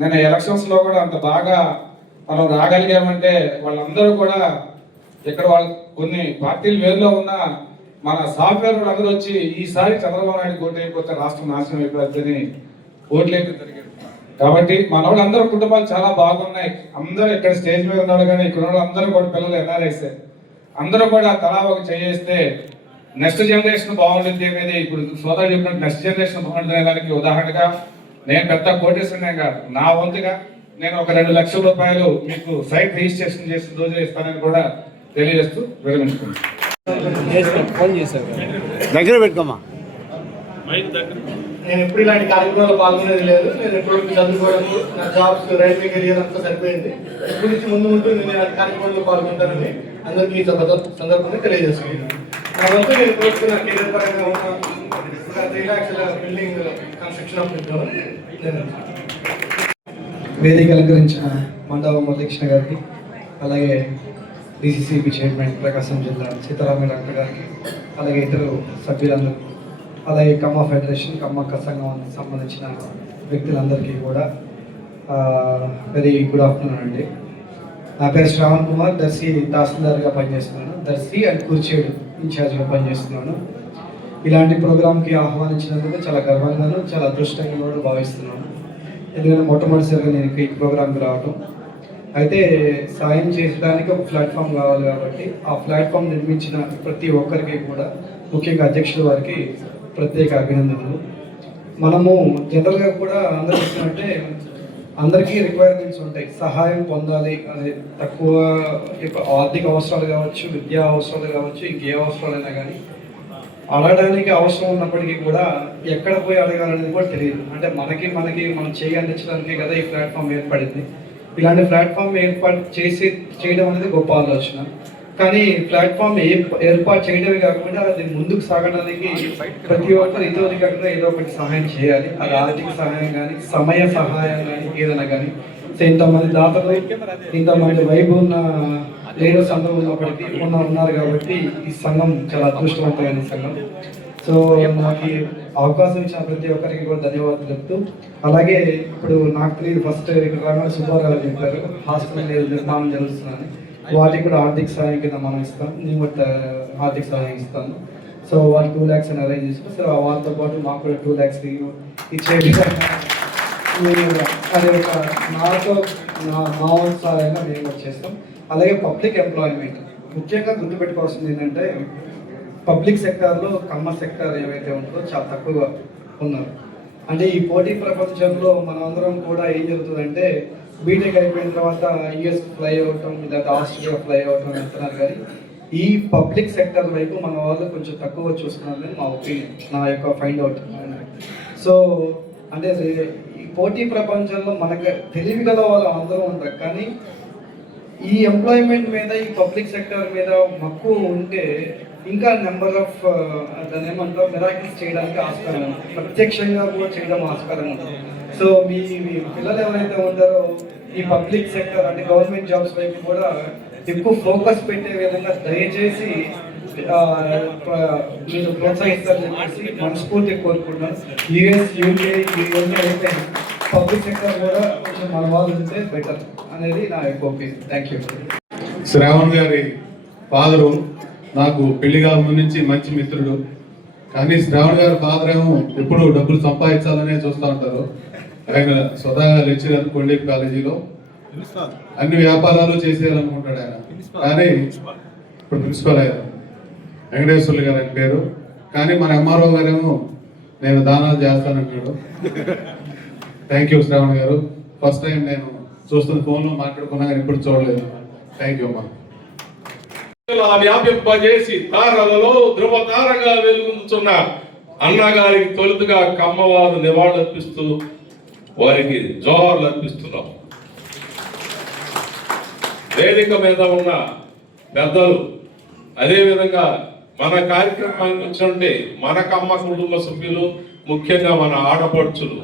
నేను ఎలక్షన్స్లో కూడా అంత బాగా మనం రాగలిగామంటే వాళ్ళందరూ కూడా ఇక్కడ వాళ్ళు కొన్ని పార్టీలు వేరులో ఉన్న మన సాఫ్ట్వేర్ అందరూ వచ్చి ఈసారి చంద్రబాబు నాయుడు ఓటు అయిపోతే రాష్ట్రం నాశనం అయిపోతుందని ఓట్లేయడం జరిగింది. కాబట్టి మన వాళ్ళందరూ కుటుంబాలు చాలా బాగున్నాయి. అందరూ ఇక్కడ స్టేజ్ మీద ఉన్నాడు కానీ ఇక్కడ ఉన్న అందరూ కూడా పిల్లలు ఎన్ఆర్ఐసే. అందరూ కూడా తలా ఒక చేస్తే నెక్స్ట్ జనరేషన్ బాగుంటుంది అనేది ఇప్పుడు సోదరు చెప్పినట్టు నెక్స్ట్ జనరేషన్ బాగుంటుంది దానికి ఉదాహరణగా నేను పెద్ద కోటేశ్వరనే కాదు, నా వంతుగా నేను ఒక 2 లక్షల రూపాయలు మీకు సైట్ రిజిస్ట్రేషన్ చేసిన రోజే ఇస్తానని కూడా తెలియజేస్తూ విరమించుకున్నాను. దగ్గర పెట్టుకోమా. నేను ఎప్పుడు ఇలాంటి కార్యక్రమాలు పాల్గొనేది లేదు. నేను ఎప్పుడు చదువుకోవడం, నా జాబ్స్, రైల్వే కెరియర్ అంతా సరిపోయింది. ఇప్పటి నుంచి ముందు నేను ఇలాంటి కార్యక్రమాల్లో పాల్గొంటానని అందరికీ సందర్భంగా తెలియజేసుకుంటున్నాను. నా వంతు నేను కోరుకున్న కెరియర్ పరంగా ఉన్న 3 లక్షల బిల్డింగ్ కన్స్ట్రక్షన్ ఆఫ్ నేను వేదిక అలంకరించిన మండవ మురళీకృష్ణ గారికి, అలాగే డిసిసిబి చైర్మన్ ప్రకాశం జిల్లా సీతారామ డాక్టర్ గారికి, అలాగే ఇతర సభ్యులందరూ, అలాగే కమ్మ ఫెడరేషన్, కమ్మ సంఘానికి సంబంధించిన వ్యక్తులందరికీ కూడా వెరీ గుడ్ ఆఫ్టర్నూన్ అండి. నా పేరు శ్రావణ్ కుమార్, దర్శి తహసీల్దార్గా పనిచేస్తున్నాను. దర్శి అండ్ కుర్చేడు ఇన్ఛార్జ్గా పనిచేస్తున్నాను. ఇలాంటి ప్రోగ్రామ్కి ఆహ్వానించినందుకు చాలా గర్వంగాను, చాలా అదృష్టంగా కూడా భావిస్తున్నాను. ఎందుకంటే మొట్టమొదటిసారిగా నేను ఈ ప్రోగ్రామ్కి రావటం. అయితే సాయం చేయడానికి ఒక ప్లాట్ఫామ్ కావాలి కాబట్టి ఆ ప్లాట్ఫామ్ నిర్మించిన ప్రతి ఒక్కరికి కూడా, ముఖ్యంగా అధ్యక్షుల వారికి ప్రత్యేక అభినందనలు. మనము జనరల్గా కూడా అందరూ చూసినట్టే అందరికీ రిక్వైర్మెంట్స్ ఉంటాయి. సహాయం పొందాలి అనే తక్కువ ఆర్థిక అవసరాలు కావచ్చు, విద్యా అవసరాలు కావచ్చు, ఇంకే అవసరాలైనా కానీ అడగడానికి అవసరం ఉన్నప్పటికీ కూడా ఎక్కడ పోయి అడగాలనేది కూడా తెలియదు. అంటే మనం చేయి అందించడానికే కదా ఈ ప్లాట్ఫామ్ ఏర్పడింది. ఇలాంటి ప్లాట్ఫామ్ ఏర్పాటు చేయడం అనేది గొప్ప ఆలోచన. కానీ ప్లాట్ఫామ్ ఏర్పాటు చేయడమే కాకుండా అది ముందుకు సాగడానికి ప్రతి ఒక్కరు ఇతరులు కాకుండా ఏదో ఒకటి సహాయం చేయాలి. అది ఆర్థిక సహాయం కానీ, సమయ సహాయం కానీ, ఏదైనా కానీ. సో ఇంతమంది దాతలు, ఇంతమంది వైపు ఉన్న లీడర్స్ అందరూ ఉన్నప్పటికీ ఉన్నారు కాబట్టి ఈ సంఘం చాలా అదృష్టవంతమైన సంఘం. సో నాకు ఈ అవకాశం ఇచ్చిన ప్రతి ఒక్కరికి కూడా ధన్యవాదాలు చెప్తూ, అలాగే ఇప్పుడు నాకు తెలియదు ఫస్ట్ ఇక్కడ రాగానే సుబ్బారావు చెప్పారు హాస్పిటల్ నిర్మాణం జరుగుతుందని, వాటికి కూడా ఆర్థిక సహాయం కింద మనం ఇస్తాం. నేను కూడా ఆర్థిక సహాయం ఇస్తాను. సో వాళ్ళు 2 lakhs అని అరేంజ్ చేస్తాం. సో వాళ్ళతో పాటు మాకు కూడా 2 lakhs ఇచ్చే అది ఒక నాతో మా సహాయంగా మేము కూడా చేస్తాం. అలాగే పబ్లిక్ ఎంప్లాయ్మెంట్ ముఖ్యంగా గుర్తుపెట్టుకోవాల్సింది ఏంటంటే, పబ్లిక్ సెక్టార్లో కమ్మ సెక్టార్ ఏవైతే ఉంటుందో చాలా తక్కువగా ఉన్నారు. అంటే ఈ పోటీ ప్రపంచంలో మనమందరం కూడా ఏం జరుగుతుందంటే, బీటెక్ అయిపోయిన తర్వాత యూఎస్ ఫ్లై అవటం లేదా ఆస్ట్రేలియా ఫ్లై అవటం వెళ్తున్నారు. కానీ ఈ పబ్లిక్ సెక్టర్ వైపు మన వాళ్ళు కొంచెం తక్కువ చూస్తున్నారని మా ఒపీనియన్, నా యొక్క ఫైండ్ అవుట్. సో అంటే ఈ పోటీ ప్రపంచంలో మనకు తెలివి గల వాళ్ళు అందరూ ఉంటారు, కానీ ఈ ఎంప్లాయ్మెంట్ మీద, ఈ పబ్లిక్ సెక్టర్ మీద మక్కువ ఉంటే ఇంకా నెంబర్ ఆఫ్ దాన్ని ఏమంటారు మిరాకిల్స్ చేయడానికి ఆస్కారం ఉంటుంది, ప్రత్యక్షంగా కూడా చేయడం ఆస్కారం ఉంటుంది. సో మీ పిల్లలు ఎవరైతే ఉంటారో ఈ పబ్లిక్ సెక్టర్ అంటే గవర్నమెంట్ జాబ్స్ వైపు కూడా ఎక్కువ ఫోకస్ పెట్టే విధంగా దయచేసి మీరు ప్రోత్సహిస్తారని చెప్పేసి మనస్ఫూర్తిగా కోరుకుంటున్నాను. యూఎస్, యూకే అయితే పబ్లిక్ సెక్టర్ కూడా కొంచెం మన వాళ్ళు ఉంటే బెటర్ అనేది నా యొక్క ఒపీనియన్. Thank you. శ్రావణ్ గారి ఫాదరు నాకు పెళ్లి కాక నుంచి మంచి మిత్రుడు. కానీ శ్రావణ్ గారి ఫాదర్ ఏమో ఎప్పుడు డబ్బులు సంపాదించాలనే చూస్తూ ఉంటారు. ఆయన స్వతహాగా లెక్చరర్ కొండేపు కాలేజీలో అన్ని వ్యాపారాలు చేసేయాలనుకుంటాడు ఆయన. కానీ ఇప్పుడు ప్రిన్సిపల్ అయ్యారు, వెంకటేశ్వర్లు గారు అని పేరు. కానీ మన ఎంఆర్ఓ గారేమో నేను దానాలు చేస్తానంటాడు. థ్యాంక్ యూ శ్రావణ్ గారు. ఫస్ట్ టైం నేను చూస్తున్న ఫోన్లో మాట్లాడుకున్నా కానీ ఇప్పుడు చూడలేదు. థ్యాంక్ యూ అమ్మా. వ్యాపింపజేసి తారలలో ధ్రువతారగా వెలుగుతున్న అన్నగారికి తొలుతుగా కమ్మవారు నివాళులర్పిస్తూ వారికి జోహార్లు అర్పిస్తున్నాం. వేదిక మీద ఉన్న పెద్దలు, అదేవిధంగా మన కార్యక్రమానికి వచ్చినట్టే మన కమ్మ కుటుంబ సభ్యులు, ముఖ్యంగా మన ఆడపడుచులు,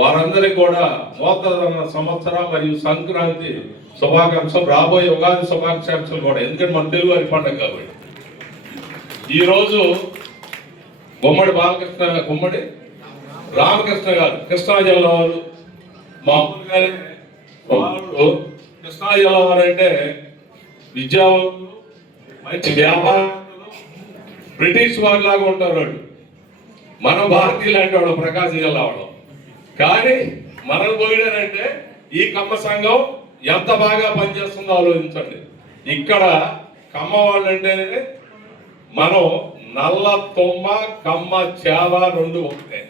వారందరికీ కూడా నూతన సంవత్సర మరియు సంక్రాంతి శుభాకాంక్షలు, రాబోయే ఉగాది శుభాకాంక్షలు కూడా. ఎందుకంటే మన తెలుగు వారి పండుగ కాబట్టి. ఈరోజు గుమ్మడి రామకృష్ణ గారు కృష్ణా జిల్లా వారు. మామూలుగానే వారు కృష్ణా జిల్లా వారు అంటే విద్యావంతులు, మంచి వ్యాపారస్తులు, బ్రిటిష్ వారి లాగా ఉంటారు వాళ్ళు. మనం భారతీయులు అంటే వాళ్ళు ప్రకాశం జిల్లా వాళ్ళు. కానీ మనల్ని పోయారంటే ఈ కమ్మ సంఘం ఎంత బాగా పనిచేస్తుందో ఆలోచించండి. ఇక్కడ కమ్మ వాళ్ళు అంటేనే మనం నల్ల తుమ్మ, కమ్మ చేవ రెండు ఒకటే.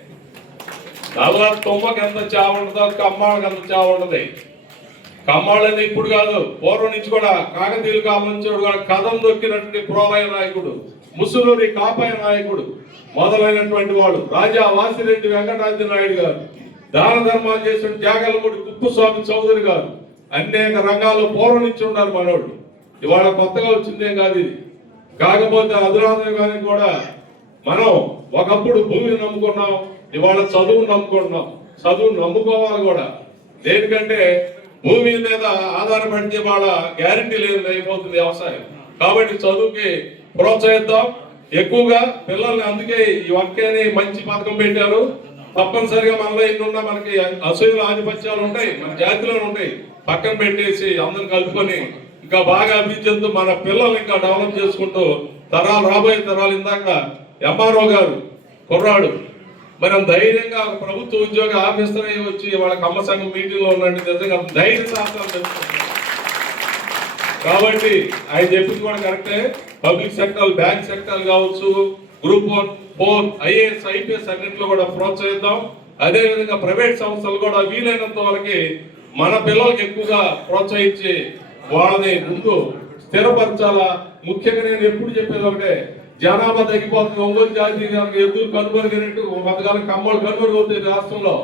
నల్ల తుమ్మకి ఎంత చేవ ఉంటుందో కమ్మాళ్ళకి ఎంత చేవ ఉంటుంది. కమ్మాళ్ళని ఇప్పుడు కాదు, పూర్వం నుంచి కూడా కాకతీయుల కాలం నుంచి కూడా కథం దొక్కినటువంటి ప్రోలయ నాయకుడు, ముసులూరి కాపాయ నాయకుడు మొదలైనటువంటి వాడు రాజా వాసిరెడ్డి వెంకటాద్రి నాయుడు గారు, దాన ధర్మాలు చేసిన త్యాగలమూడి కుప్పుస్వామి చౌదరి గారు, అనేక రంగాల్లో పూర్వం నుంచి ఉన్నారు మనోళ్ళు. ఇవాళ కొత్తగా వచ్చిందేం కాదు ఇది. కాకపోతే అధునాతనానికి కూడా మనం ఒకప్పుడు భూమిని నమ్ముకున్నాం, ఇవాళ చదువును నమ్ముకుంటున్నాం. చదువును నమ్ముకోవాలి కూడా. దేనికంటే భూమి మీద ఆధారపడితే వాళ్ళ గ్యారంటీ లేదు, అయిపోతుంది వ్యవసాయం. కాబట్టి చదువుకి ప్రోత్సహిద్దాం ఎక్కువగా పిల్లల్ని. అందుకే ఈ ఒక్కని మంచి పథకం పెట్టారు. తప్పనిసరిగా మనలో ఎన్నున్నా మనకి అసూయల ఆధిపత్యాలు ఉంటాయి, మన జాతిలో ఉంటాయి. పక్కన పెట్టేసి అందరు కలుపుకొని ఇంకా బాగా అభివృద్ధి చెందుతూ మన పిల్లల్ని ఇంకా డెవలప్ చేసుకుంటూ తరాలు, రాబోయే తరాలు. ఇందాక ఎంఆర్ఓ గారు కుర్రాడు, మనం ధైర్యంగా ప్రభుత్వ ఉద్యోగ ఆఫీసర్ అయ్యి వచ్చి వాళ్ళ కమ్మ సంఘం మీటింగ్ లో ఉన్నట్టు నిజంగా ధైర్య సాహసాలు తెలుస్తుంది. కాబట్టి ఆయన చెప్పింది కూడా కరెక్టే. పబ్లిక్ సెక్టర్, బ్యాంక్ సెక్టర్ కావచ్చు, గ్రూప్ 1, 4, IAS, IPS అన్నింటిలో కూడా ప్రోత్సహిద్దాం. అదేవిధంగా ప్రైవేట్ సంస్థలు కూడా వీలైనంత వరకు మన పిల్లలకి ఎక్కువగా ప్రోత్సహించి వాళ్ళని ముందు స్థిరపరచాలా. ముఖ్యంగా నేను ఎప్పుడు చెప్పేది ఒకటే, జనాభా తగ్గిపోతుంది. ఒంగోలు జాతి ఎద్దులు కనుమరుగైనట్టు కొంతకాలం కమ్మోళ్ళు కనుమరుగవుతాయి. రాష్ట్రంలో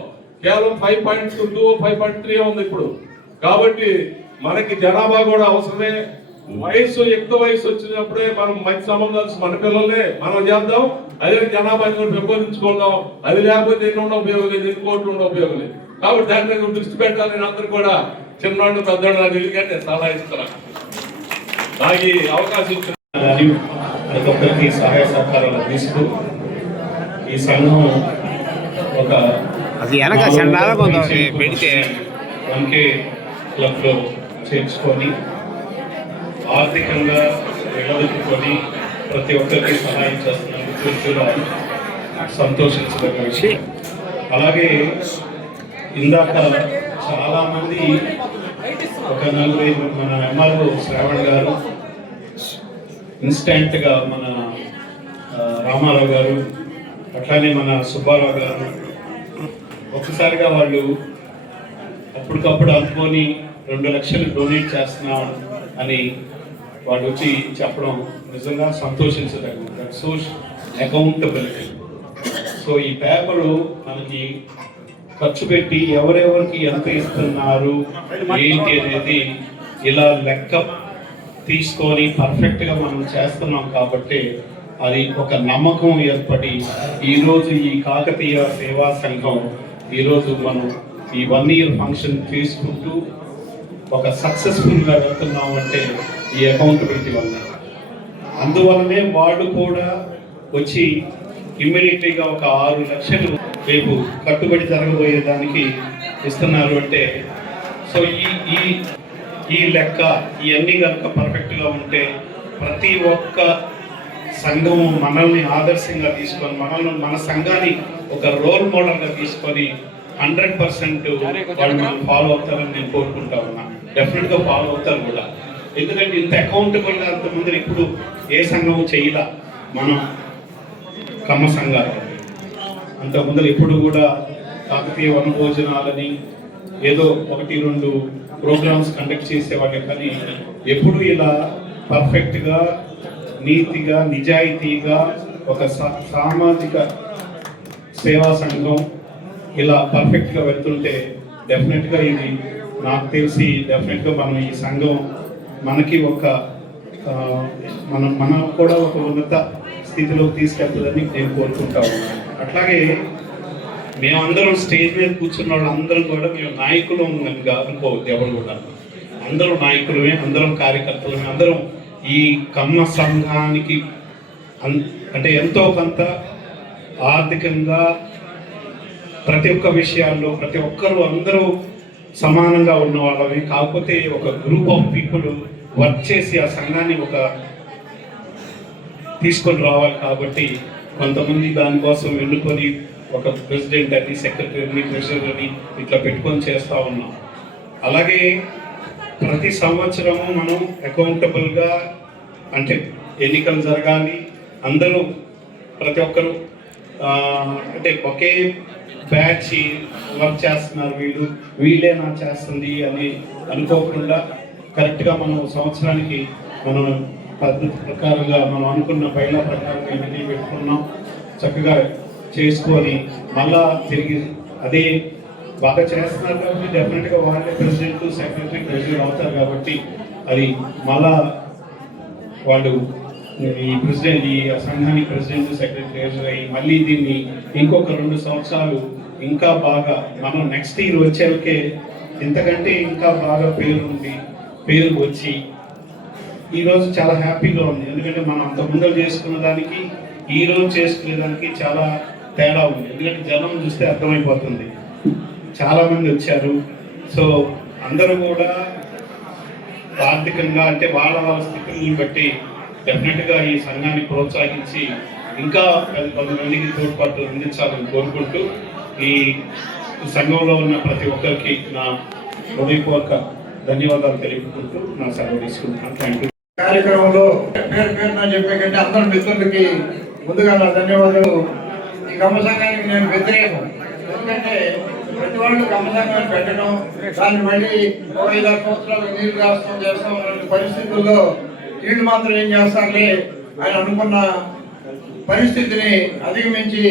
కేవలం 5.2, 5.3 ఉంది ఇప్పుడు. కాబట్టి మనకి జనాభా కూడా అవసరమే. ఎక్కువ వయసు వచ్చినప్పుడే మనం మంచి సంబంధాలు మన పిల్లలే మనం చేద్దాం. అదే జనాభాని కూడా పెంపొందించుకుందాం. అది లేకపోతే ఎన్ని ఉండే ఉపయోగం లేదు, ఎన్ని కోట్లు ఉండే ఉపయోగం లేదు. కాబట్టి దాని మీద దృష్టి పెట్టాలని అందరూ కూడా చిన్నవాళ్ళు పెద్దవాళ్ళు నాకు ఎందుకంటే సలహా ఇస్తున్నా. నాకు ఈ అవకాశం ఇచ్చిన ప్రతి ఒక్కరికి సహాయ సహకారాలు అందిస్తూ ఈ సంఘం ఒక అది వెనక చండాలంగా ఉంది పెడితే 1K క్లబ్లో చేర్చుకొని ఆర్థికంగా నిలదొక్కుని ప్రతి ఒక్కరికి సహాయం చేస్తున్నందుకు కూడా సంతోషించదగ్గ విషయం. అలాగే ఇందాక చాలా మంది ఒక 4-5 మన ఎంఆర్ఓ శ్రావణ్ గారు, ఇన్స్టెంట్ గా మన రామారావు గారు, అట్లానే మన సుబ్బారావు గారు ఒక్కసారిగా వాళ్ళు అప్పటికప్పుడు అనుకొని 2 లక్షలు డొనేట్ చేస్తున్నాం అని వాళ్ళు వచ్చి చెప్పడం నిజంగా సంతోషించదగ్గ. That shows accountability. సో ఈ పేపరు మనకి ఖర్చు పెట్టి ఎవరెవరికి ఎంత ఇస్తున్నారు ఏంటి అనేది ఇలా లెక్క తీసుకొని పర్ఫెక్ట్గా మనం చేస్తున్నాం కాబట్టి అది ఒక నమ్మకం ఏర్పడి ఈరోజు ఈ కాకతీయ సేవా సంఘం ఈరోజు మనం ఈ 1 year ఫంక్షన్ చేసుకుంటూ ఒక సక్సెస్ఫుల్గా వెళ్తున్నామంటే ఈ అకౌంటబిలిటీ వల్ల. అందువల్లనే వాళ్ళు కూడా వచ్చి ఇమ్మీడియట్లీగా ఒక 6 లక్షలు రేపు కట్టుబడి జరగబోయే దానికి ఇస్తున్నారు అంటే సో ఈ లెక్క ఇవన్నీ కనుక పర్ఫెక్ట్గా ఉంటే ప్రతి ఒక్క సంఘం మనల్ని ఆదర్శంగా తీసుకొని మన సంఘాన్ని ఒక రోల్ మోడల్గా తీసుకొని 100% వాళ్ళు ఫాలో అవుతారని నేను కోరుకుంటా ఉన్నా. డెఫినెట్గా ఫాలో అవుతారు కూడా. ఎందుకంటే ఇంత అకౌంటబుల్గా అంతమంది ఇప్పుడు ఏ సంఘం చేయలా. మనం కమ్మ సంఘాలు అంతకుముందు ఎప్పుడు కూడా కాకతీయ వనభోజనాలని ఏదో 1-2 ప్రోగ్రామ్స్ కండక్ట్ చేసేవాళ్ళే, కానీ ఎప్పుడు ఇలా పర్ఫెక్ట్గా నీతిగా నిజాయితీగా ఒక సామాజిక సేవా సంఘం ఇలా పర్ఫెక్ట్గా వెళ్తుంటే డెఫినెట్గా ఇది నాకు తెలిసి డెఫినెట్గా మనం ఈ సంఘం మనకి ఒక మనం కూడా ఒక ఉన్నత స్థితిలోకి తీసుకెళ్తుందని నేను కోరుకుంటాము. అట్లాగే మేమందరం స్టేజ్ మీద కూర్చున్న వాళ్ళందరం కూడా మేము నాయకులు అనుకోవద్దు. ఎవరు కూడా అందరూ నాయకులమే, అందరం కార్యకర్తలమే, అందరం ఈ కమ్మ సంఘానికి అంటే ఎంతో కొంత ఆర్థికంగా ప్రతి ఒక్క విషయాల్లో ప్రతి ఒక్కరు అందరూ సమానంగా ఉన్న వాళ్ళమే. కాకపోతే ఒక గ్రూప్ ఆఫ్ పీపుల్ వర్క్ చేసి ఆ సంఘాన్ని ఒక తీసుకొని రావాలి. కాబట్టి కొంతమంది దానికోసం ఎన్నుకొని ఒక ప్రెసిడెంట్ అని, సెక్రటరీని, ట్రెజరర్ని ఇట్లా పెట్టుకొని చేస్తూ ఉన్నాం. అలాగే ప్రతి సంవత్సరము మనం అకౌంటబుల్గా అంటే ఎన్నికలు జరగాలి, అందరూ ప్రతి ఒక్కరు అంటే ఒకే బ్యాచ్ వర్క్ చేస్తున్నారు, వీళ్ళేనా చేస్తుంది అని అనుకోకుండా కరెక్ట్గా మనం సంవత్సరానికి మనం పద్ధతి ప్రకారంగా మనం అనుకున్న బయలా ప్రకారంగా ఇవన్నీ పెట్టుకున్నాం. చక్కగా చేసుకొని మళ్ళా తిరిగి అదే బాగా చేస్తున్నారు కాబట్టి డెఫినెట్గా వాళ్ళే ప్రెసిడెంట్, సెక్రటరీ, ట్రెజరర్ అవుతారు. కాబట్టి అది మళ్ళా వాళ్ళు ఈ ప్రెసిడెంట్ ఈ సంఘానికి ప్రెసిడెంట్, సెక్రటరీ, ట్రెజరర్ అయ్యి మళ్ళీ దీన్ని ఇంకొక 2 సంవత్సరాలు ఇంకా బాగా మనం నెక్స్ట్ ఇయర్ వచ్చేకే ఇంతకంటే ఇంకా బాగా పేరు వచ్చి ఈరోజు చాలా హ్యాపీగా ఉంది. ఎందుకంటే మనం అంత ముందర చేసుకున్న దానికి ఈరోజు చేసుకునే దానికి చాలా తేడా ఉంది. ఎందుకంటే జనం చూస్తే అర్థమైపోతుంది, చాలామంది వచ్చారు. సో అందరూ కూడా ఆర్థికంగా అంటే వాళ్ళ స్థితిని బట్టి డెఫినెట్గా ఈ సంఘాన్ని ప్రోత్సహించి ఇంకా 10 మందికి తోడ్పాటు అందించాలని కోరుకుంటూ ఈ సంఘంలో ఉన్న ప్రతి ఒక్కరికి నా హృదయపూర్వక ధన్యవాదాలు తెలుపుకుంటూ నా సెలవు తీసుకుంటున్నాను. Thank you. కార్యక్రమంలో పేరు చెప్పే కంటే అందరి మిత్రులకి ముందుగా నా ధన్యవాదాలు. ఈ కమ్మ సంఘానికి నేను వ్యతిరేకం. ఎందుకంటే ప్రతి వాళ్ళు కమ్మ సంఘాన్ని పెట్టడం, దాన్ని మళ్ళీ 5-6 సంవత్సరాలు నీళ్లు చేస్తాం అనే పరిస్థితుల్లో వీళ్ళు మాత్రం ఏం చేస్తారులే ఆయన అనుకున్న పరిస్థితిని అధిగమించి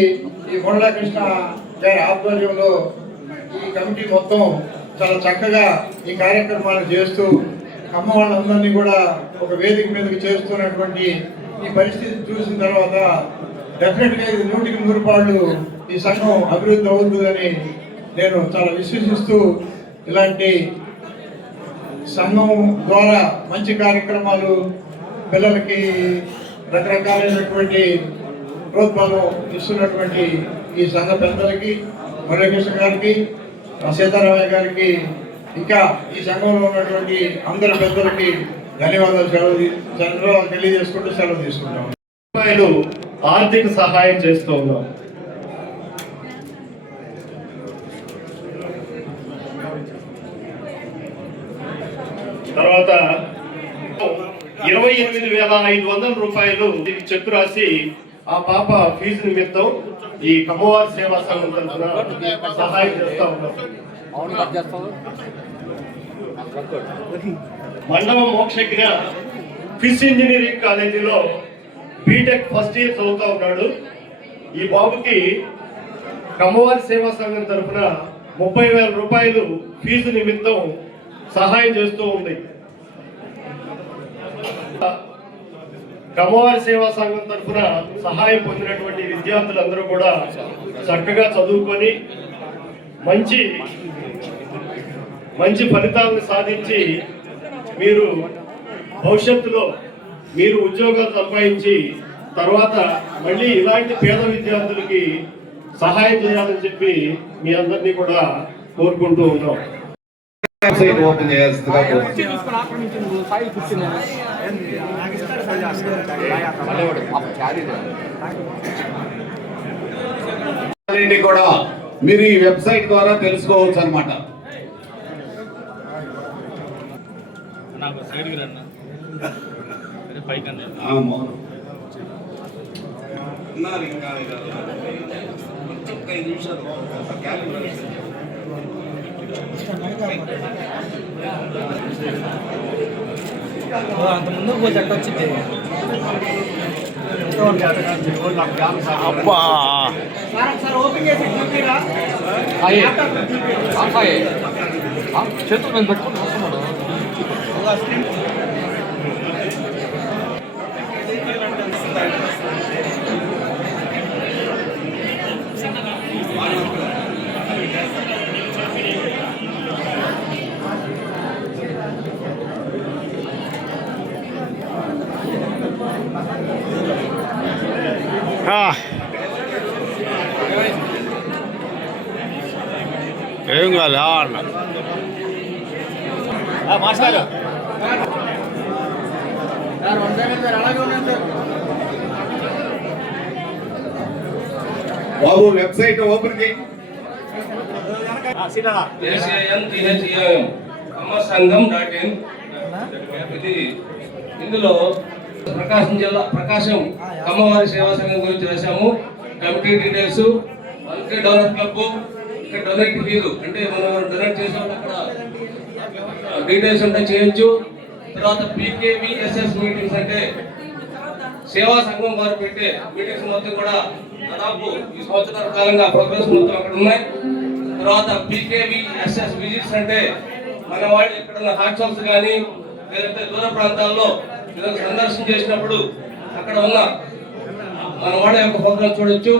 ఈ బొండా కృష్ణ గారి ఆధ్వర్యంలో ఈ కమిటీ మొత్తం చాలా చక్కగా ఈ కార్యక్రమాలు చేస్తూ అమ్మ వాళ్ళందరినీ కూడా ఒక వేదిక మీదకి చేస్తున్నటువంటి ఈ పరిస్థితి చూసిన తర్వాత డెఫినెట్గా ఇది 100కి 100 ఈ సంఘం అభివృద్ధి అవుతుందని నేను చాలా విశ్వసిస్తూ ఇలాంటి సంఘం ద్వారా మంచి కార్యక్రమాలు పిల్లలకి రకరకాలైనటువంటి ప్రోత్సాహం ఇస్తున్నటువంటి ఈ సంఘ పెద్దలకి మురళీకృష్ణ గారికి సీతారామయ్య గారికి ఇంకా ఈ సంఘంలో ఉన్నటువంటి అందరి పెద్దలకి ధన్యవాదాలు తెలియజేసుకుంటూ సెలవు తీసుకుంటాం. రూపాయలు ఆర్థిక సహాయం చేస్తూ ఉన్నాం. తర్వాత 28,500 రూపాయలు చెక్కు రాసి ఆ పాప ఫీజు నిమిత్తం ఈ కమ్మవారి సేవా సంఘం తరఫున సహాయం చేస్తూ ఉన్నాం. మండలం మోక్షజ్ఞ ఫిష్ ఇంజనీరింగ్ కాలేజీలో బీటెక్ ఫస్ట్ ఇయర్ చదువుతా ఉన్నాడు. ఈ బాబుకి కమ్మవారి సేవా సంఘం తరఫున 30,000 రూపాయలు ఫీజు నిమిత్తం సహాయం చేస్తూ ఉంది. కమ్మవారి సేవా సంఘం తరఫున సహాయం పొందినటువంటి విద్యార్థులందరూ కూడా చక్కగా చదువుకొని మంచి ఫలితాలను సాధించి మీరు భవిష్యత్తులో మీరు ఉద్యోగాలు సంపాదించి తర్వాత మళ్ళీ ఇలాంటి పేద విద్యార్థులకి సహాయం చేయాలని చెప్పి మీ అందరినీ కూడా కోరుకుంటూ ఉన్నాం. ఓపెన్ చేయాల్సిందిగా కూడా మీరు ఈ వెబ్సైట్ ద్వారా తెలుసుకోవచ్చు అన్నమాట. అంత ముందు పోతే ఎక్కడ వచ్చింది అబ్బా సార్ ఓపెన్ చేసి చేతుల మీద పెట్టుకుని ఏం కాదు అన్న బాబు వెబ్సైట్ ఓపెన్ చేయి. సంఘం.in ఇందులో ప్రకాశం జిల్లా ప్రకాశం కమ్మవారి సేవా సంఘం గురించి రాశాము. కమిటీ డీటెయిల్స్, అందుకే డోనర్ క్లబ్, ఇక్కడ డొనేట్ ఫీజు అంటే మనం డొనేట్ చేసినప్పుడు అక్కడ డీటెయిల్స్ అంటే చేయొచ్చు. తర్వాత PKVSS మీటింగ్స్ అంటే సేవా సంఘం వారు పెట్టే మీటింగ్స్ మొత్తం కూడా దాదాపు ఈ సంవత్సరాల కాలంగా ప్రోగ్రెస్ మొత్తం అక్కడ ఉన్నాయి. తర్వాత PKVSS విజిట్స్ అంటే మన వాళ్ళు ఇక్కడ హాస్టల్స్ కానీ లేదంటే దూర ప్రాంతాల్లో సందర్శన చేసినప్పుడు అక్కడ ఉన్న మన వాళ్ళ యొక్క ప్రోగ్రామ్ చూడొచ్చు.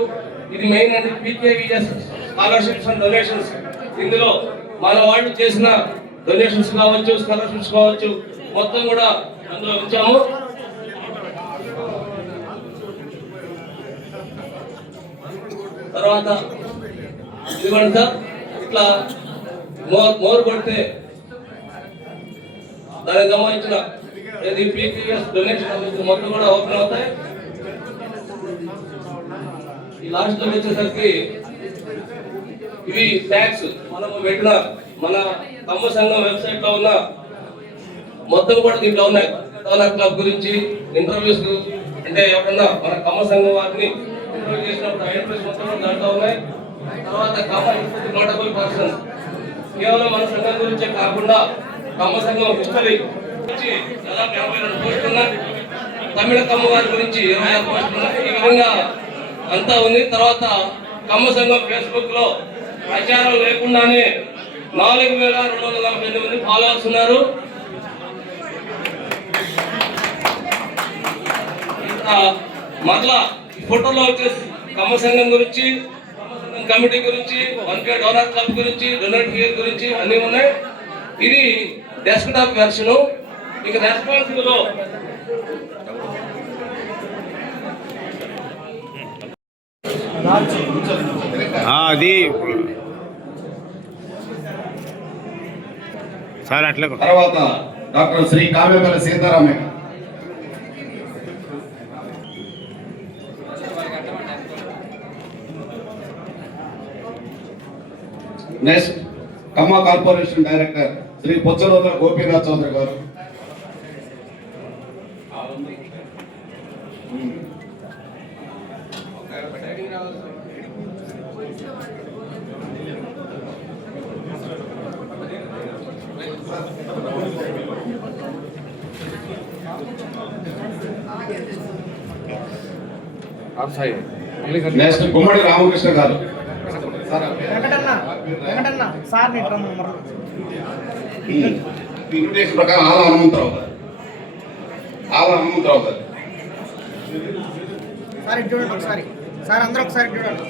ఇది మెయిన్ అంటే PKVSS స్కాలర్షిప్స్ అండ్ డొనేషన్స్. ఇందులో మన వాళ్ళు చేసిన డొనేషన్స్ కావచ్చు, స్కాలర్షిప్స్ కావచ్చు, మొత్తం కూడా అందులో ఉంచాము. తర్వాత ఇదిగోండి సార్, ఇట్లా మోర్ కొడితే దానికి సంబంధించిన ఇది PKVS డొనేషన్ మొత్తం కూడా ఓపెన్ అవుతాయి. ఈ లాస్ట్ లో వచ్చేసరికి ఇవి ట్యాక్స్ మనము పెట్టిన మన కమ్మ సంఘం వెబ్సైట్ లో ఉన్న మొత్తం కూడా దీంట్లో ఉన్నాయి. డోనర్ క్లబ్ గురించి ఇంటర్వ్యూస్ అంటే ఎవరన్నా మన కమ్మ సంఘం వారిని ఇంటర్వ్యూ చేసినప్పుడు ఐడెంటిఫైస్ మొత్తం కూడా దాంట్లో ఉన్నాయి. తర్వాత కమ్మ నోటబుల్ పర్సన్స్ కేవలం మన సంఘం గురించే కాకుండా కమ్మ సంఘం హిస్టరీ గురించి దాదాపు 52 పోస్టులు ఉన్నాయి. తమిళ కమ్మ వారి గురించి 26 పోస్టులు ఉన్నాయి. ఈ విధంగా అంతా ఉంది. తర్వాత కమ్మ సంఘం ఫేస్బుక్ లో ప్రచారం లేకుండానే 4248 మంది ఫాలోవర్స్ ఉన్నారు. మరలా ఫోటోలో వచ్చేసి కమ్మ సంఘం గురించి, కమ్మ సంఘం కమిటీ గురించి, 1K డోనర్ క్లబ్ గురించి, డొనేట్ ఫియర్ గురించి అన్నీ ఉన్నాయి. ఇది డెస్క్టాప్ వెర్షన్. ఇక రెస్పాన్సిబుల్ అది సార్ అట్లా తర్వాత doctor Shri Kavyapalli Sitaramaiah. Next Khammam corporation director Shri Pochaloda Gopinath Chowdary garu. Next గుమ్మడి రామకృష్ణ గారు. ఇన్విటేషన్ ప్రకారం ఆల హనుమంతరావు గారు. చూడండి ఒకసారి సార్, అందరూ ఒకసారి చూడండి.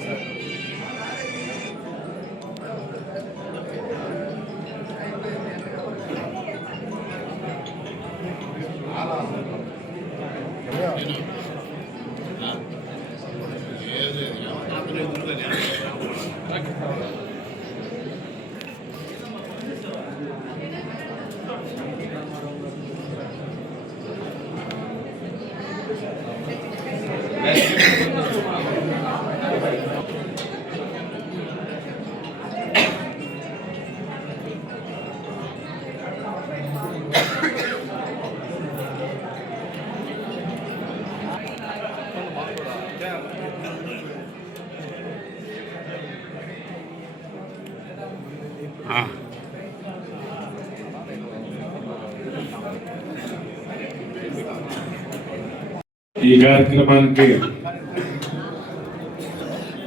ఈ కార్యక్రమానికి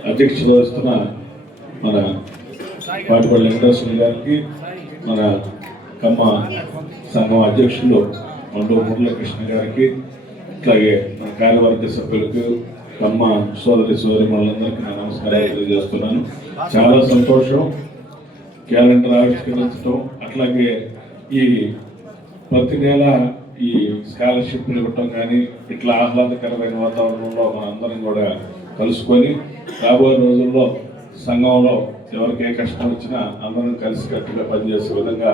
అధ్యక్షత వహిస్తున్న మన పాటిపల్లి వెంకటేశ్వర గారికి, మన కమ్మ సంఘం అధ్యక్షులు మండవ మురళీకృష్ణ గారికి, అట్లాగే మన కార్యవర్గ సభ్యులకు, కమ్మ సోదరి సోదరిమణులందరికీ నా నమస్కారాలు తెలియజేస్తున్నాను. చాలా సంతోషం క్యాలెండర్ ఆవిష్కరించడం, అట్లాగే ఈ ప్రతి నెల ఈ స్కాలర్షిప్లు ఇవ్వటం కానీ ఇట్లా ఆహ్లాదకరమైన వాతావరణంలో మనందరం కూడా కలుసుకొని రాబోయే రోజుల్లో సంఘంలో ఎవరికి ఏ కష్టం వచ్చినా అందరం కలిసికట్టుగా పనిచేసే విధంగా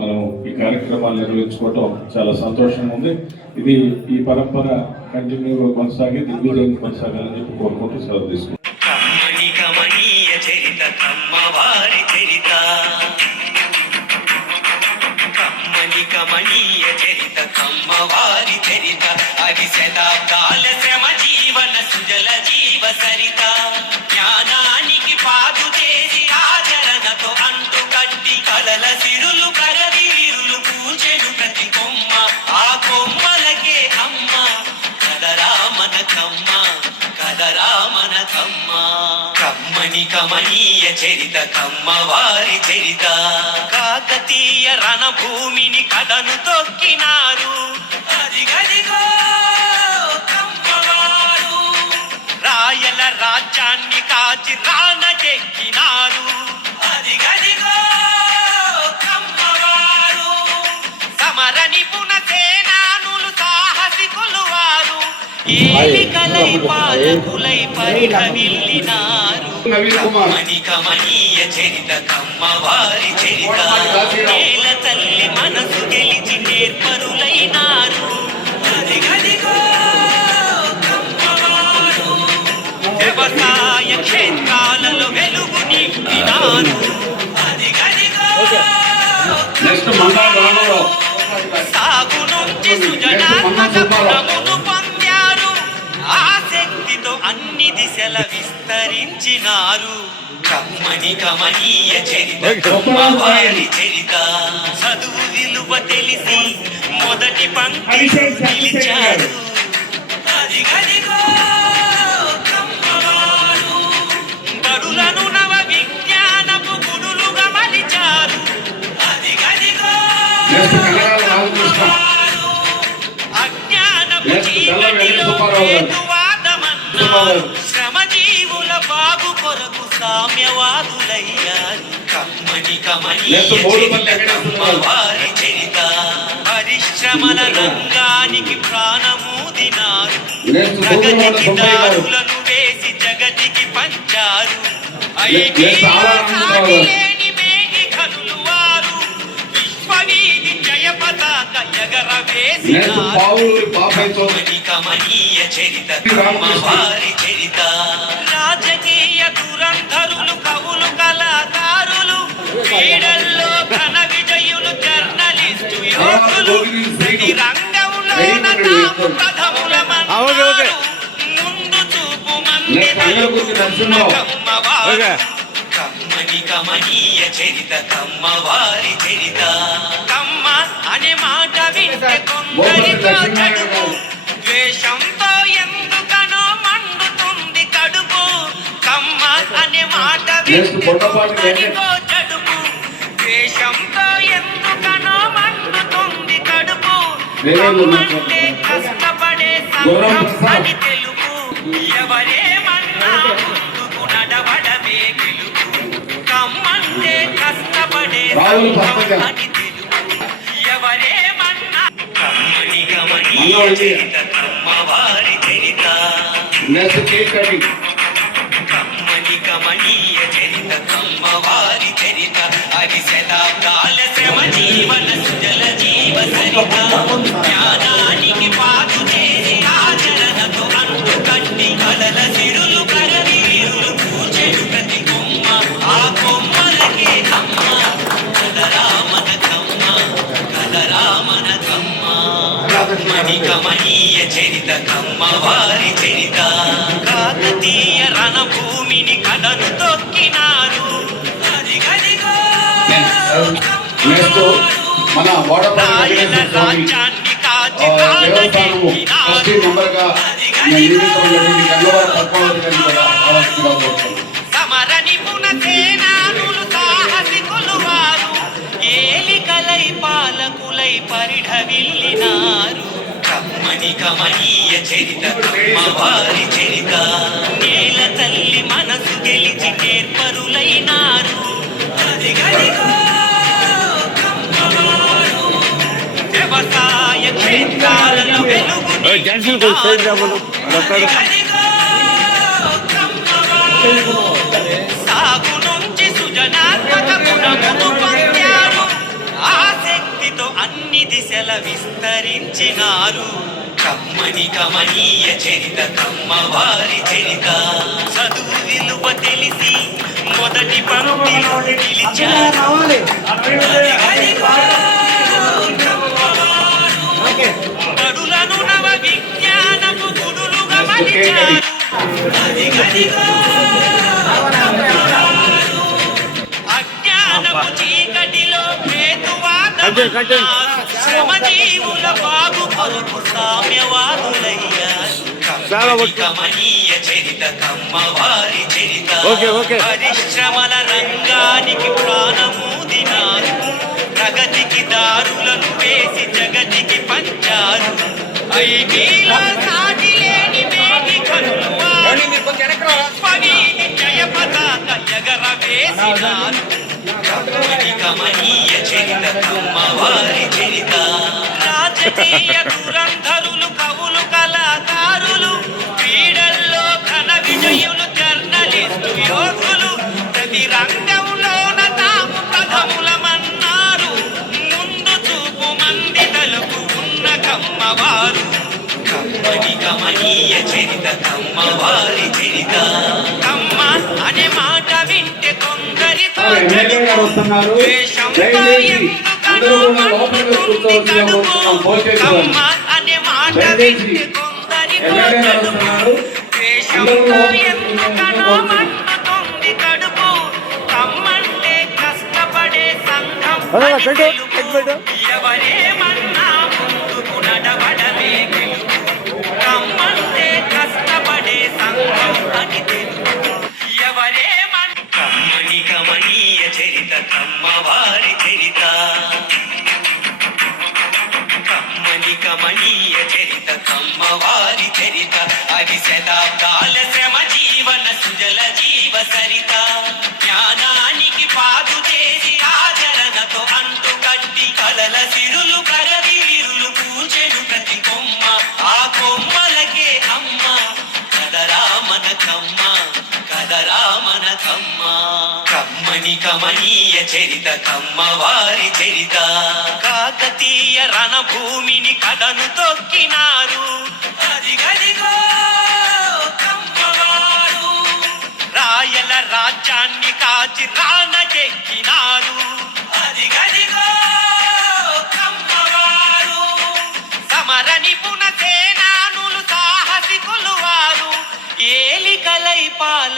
మనం ఈ కార్యక్రమాలు నిర్వహించుకోవటం చాలా సంతోషంగా ఉంది. ఇది ఈ పరంపర కంటిన్యూగా కొనసాగి దిగ్విజయంగా కొనసాగాలని చెప్పి కోరుకుంటూ సెలవు తీసుకుంటాం. కమనీయ చరిత కమ్మవారి చరిత అది శతాబ్దాల శ్రమ జీవన సుజల జీవ సరిత జ్ఞానానికి పాదు చేసి ఆచరణతో అంటు కట్టి కలల సిరులు కరది విరులు పూచెను ప్రతి కొమ్మ ఆ కొమ్మలకే అమ్మ కదరా మన కమ్మ కదరా మన కమ్మ కమ్మని కమనీయ చరిత కమ్మవారి చరిత కాకతీయ రణభూమిని కథను తొక్కినారు అదిగదిగో కమ్మవారు రాయల రాజ్యాన్ని కాచి రానకెక్కినారు అదిగదిగో కమ్మవారు సమర నిపుణ సేనానులు సాహసికులు వారు ఏలికలై పాలకులై పరిఢవిల్లినారు కమనీయ చరిత కమ్మవారి చరిత నేల తల్లి మనసు గెలిచి నేర్పరులైనారు అదిగదిగో కమ్మవారు వ్యవసాయ క్షేత్రాలలో వెలుగు నింపినారు అదిగదిగో సాగు నుంచి సృజనాత్మక గుణమును పొందారు ఆసక్తితో అన్ని దిశల విస్తరించినారు కమ్మని కమనీయ చరిత కమ్మవారి చరిత చదువు విలువ తెలిసి మొదటి పంక్తిలో నిలిచారు అదిగదిగో కమ్మవారు బడులను నవ విజ్ఞానపు గుడులుగా మలిచారు నెక్స్ట్ కన్నడాల రామకృష్ణ, నెక్స్ట్ తెల్ల వెంకట సుబ్బారావు గారు. శ్రమజీవుల బాగు కొరకు సామ్యవాదులయ్యారు. కమ్మని కమని నెక్స్ట్ బోడుపల్లి వెంకటేశ్వరరావు. వారి చరిత పరిశ్రమల రంగానికి ప్రాణమూదినారు. నెక్స్ట్ ప్రగతికి సుబ్బారావు గారు. దారులను వేసి జగతికి పంచారు. నెక్స్ట్ ఆరామరావు గారు. లేని మేఘి కనులు వారు విశ్వవీధి జయ పతాక ఎగరవేసి నెక్స్ట్ పావులూరి బాబాయ్ చౌదరి. కమనీయ చరిత కమ్మవారి చరిత. రాజకీయ దురంధరులు కవులు కళాకారులు క్రీడల్లో ఘన విజయులు జర్నలిస్టు యోగులు ప్రతి రంగంలో ప్రథముల మన్నారు. ముందు చూపు మంది కమ్మవారు. కమ్మని కమనీయ చరిత కమ్మవారి చరిత. కమ్మ అనే మాట వింటే కొందరితో కడుపు, ద్వేషంతో ఎందుకనో మండుతుంది కడుపు. కమ్మ అనే మాట వింటే కొందరితో కడుపు, ద్వేషంతో ఎందుకనో మండుతుంది కడుపు. కమ్మంటే కష్టపడే సంఘం అని తెలుపు. ఎవరేమన్నా ముందుకు నడవడమే గెలుపు. కమ్మంటే కష్టపడే సంఘం అని తెలుపు. ఎవరేమన్నా కమ్మని కమనీయ చరిత కమ్మవారి చరిత. Next cake cutting. కమ్మని కమనీయ చరిత కమ్మవారి చరిత. అది శతాబ్దాల శ్రమ జీవన సుజల జీవ సరిత. జ్ఞానానికి పాటు చేసి ఆచరణతో అంటు కట్టి కలల సిరులు కరని వీరులు కూర్చెడు ప్రతి కొమ్మ. ఆ కొమ్మలకే కమ్మ కలరామన కమ్మ కలరామన కమ్మ. కమ్మని కమనీయ చరిత కమ్మవారి చరిత. కాకతీయ రణభూమిని కథను తొక్కినారు. అదిగదిగో నెక్స్ట్ మన వాడపల్లి వెంకటేశ్వర స్వామి దేవస్థానము ట్రస్టీ మెంబర్గా నియమితమైనటువంటి గంగవారి పద్మావతి గారిని కూడా ఆలోచనగా కోరుతున్నాను. సమర నిపుణ సేనానులు సాహసికులు వారు ఏలికలై పాలకులై పరిఢవిల్లినారు. కమ్మని కమనీయ చరిత కమ్మవారి చరిత. నేల తల్లి మనసు గెలిచి నేర్పరులైనారు. అదిగదిగో కమ్మవారు. వ్యవసాయ క్షేత్రాలలో వెలుగు సాగు నుంచి సృజనాత్మక గుణమును పొందారు. ఆసక్తితో అన్ని దిశల విస్తరించినారు. కమ్మని కమనీయ చరిత కమ్మవారి చరిత. చదువు విలువ తెలిసి మొదటి పంక్తిలో నిలిచారు. గడులను నవ విజ్ఞానపు గుడులుగా మలిచారు. అజ్ఞానపు చీకటిలో హేతువాదమన్నారు. శ్రమజీవుల బాగు కొరకు సామ్యవాదులయ్యారు. కమనీయ చరిత కమ్మవారి చరిత. పరిశ్రమల రంగానికి ప్రాణమూదినారు. ప్రగతికి దారులను వేసి జగతికి పంచారు. ఐకీలో సాటి లేని మేఘి కనులు వారు విశ్వవీధి జయ పతాక ఎగరవేసినారు. కమ్మని కమనీయ చరిత కమ్మవారి చరిత. రాజకీయ దురంధరులు కవులు కళాకారులు క్రీడల్లో ఘన విజయులు జర్నలిస్టు యోగులు ప్రతి రంగంలోన తాము ప్రథములమన్నారు. ముందు చూపు మంది తలుపు ఉన్న కమ్మవారు. కమ్మని కమనీయ చరిత కమ్మవారి చరిత. కమ్మ అనే మాట వింటే కొందరితో ద్వేషంతో ఎందుకనో మండుతుంది కడుపు. కమ్మ అనే మాట వింటే కొందరితో ద్వేషంతో ఎందుకనో మండుతుంది కడుపు. కమ్మంటే కష్టపడే సంఘం అని తెలుపు. ఎవరేమన్నా ముందుకు నడవడమే గెలుపు. కమ్మంటే కష్టపడే సంఘం అని తెలుపు. ఎవరేమన్నా కమ్మని కమనీయ చరిత కమ్మవారి చరిత. కమనీయ చరిత కమ్మవారి చరిత అది శతాబ్దాల శ్రమ జీవన సుజల జీవ సరిత జ్ఞానానికి పాదు చేసి ఆచరణతో అంటు కట్టి కలల సిరులు కరది విరులు పూచెను ప్రతి కొమ్మ ఆ కొమ్మలకే అమ్మ కదరా మన కమ్మ కదరా మన కమ్మ కమ్మని కమనీయ చరిత కమ్మవారి చరిత కాకతీయ రణభూమిని కథను తొక్కినారు అదిగదిగో కమ్మవారు రాయల రాజ్యాన్ని కాచి రానకెక్కినారు అదిగదిగో కమ్మవారు సమర నిపుణ సేనానులు సాహసికులు వారు ఏలికలై పాల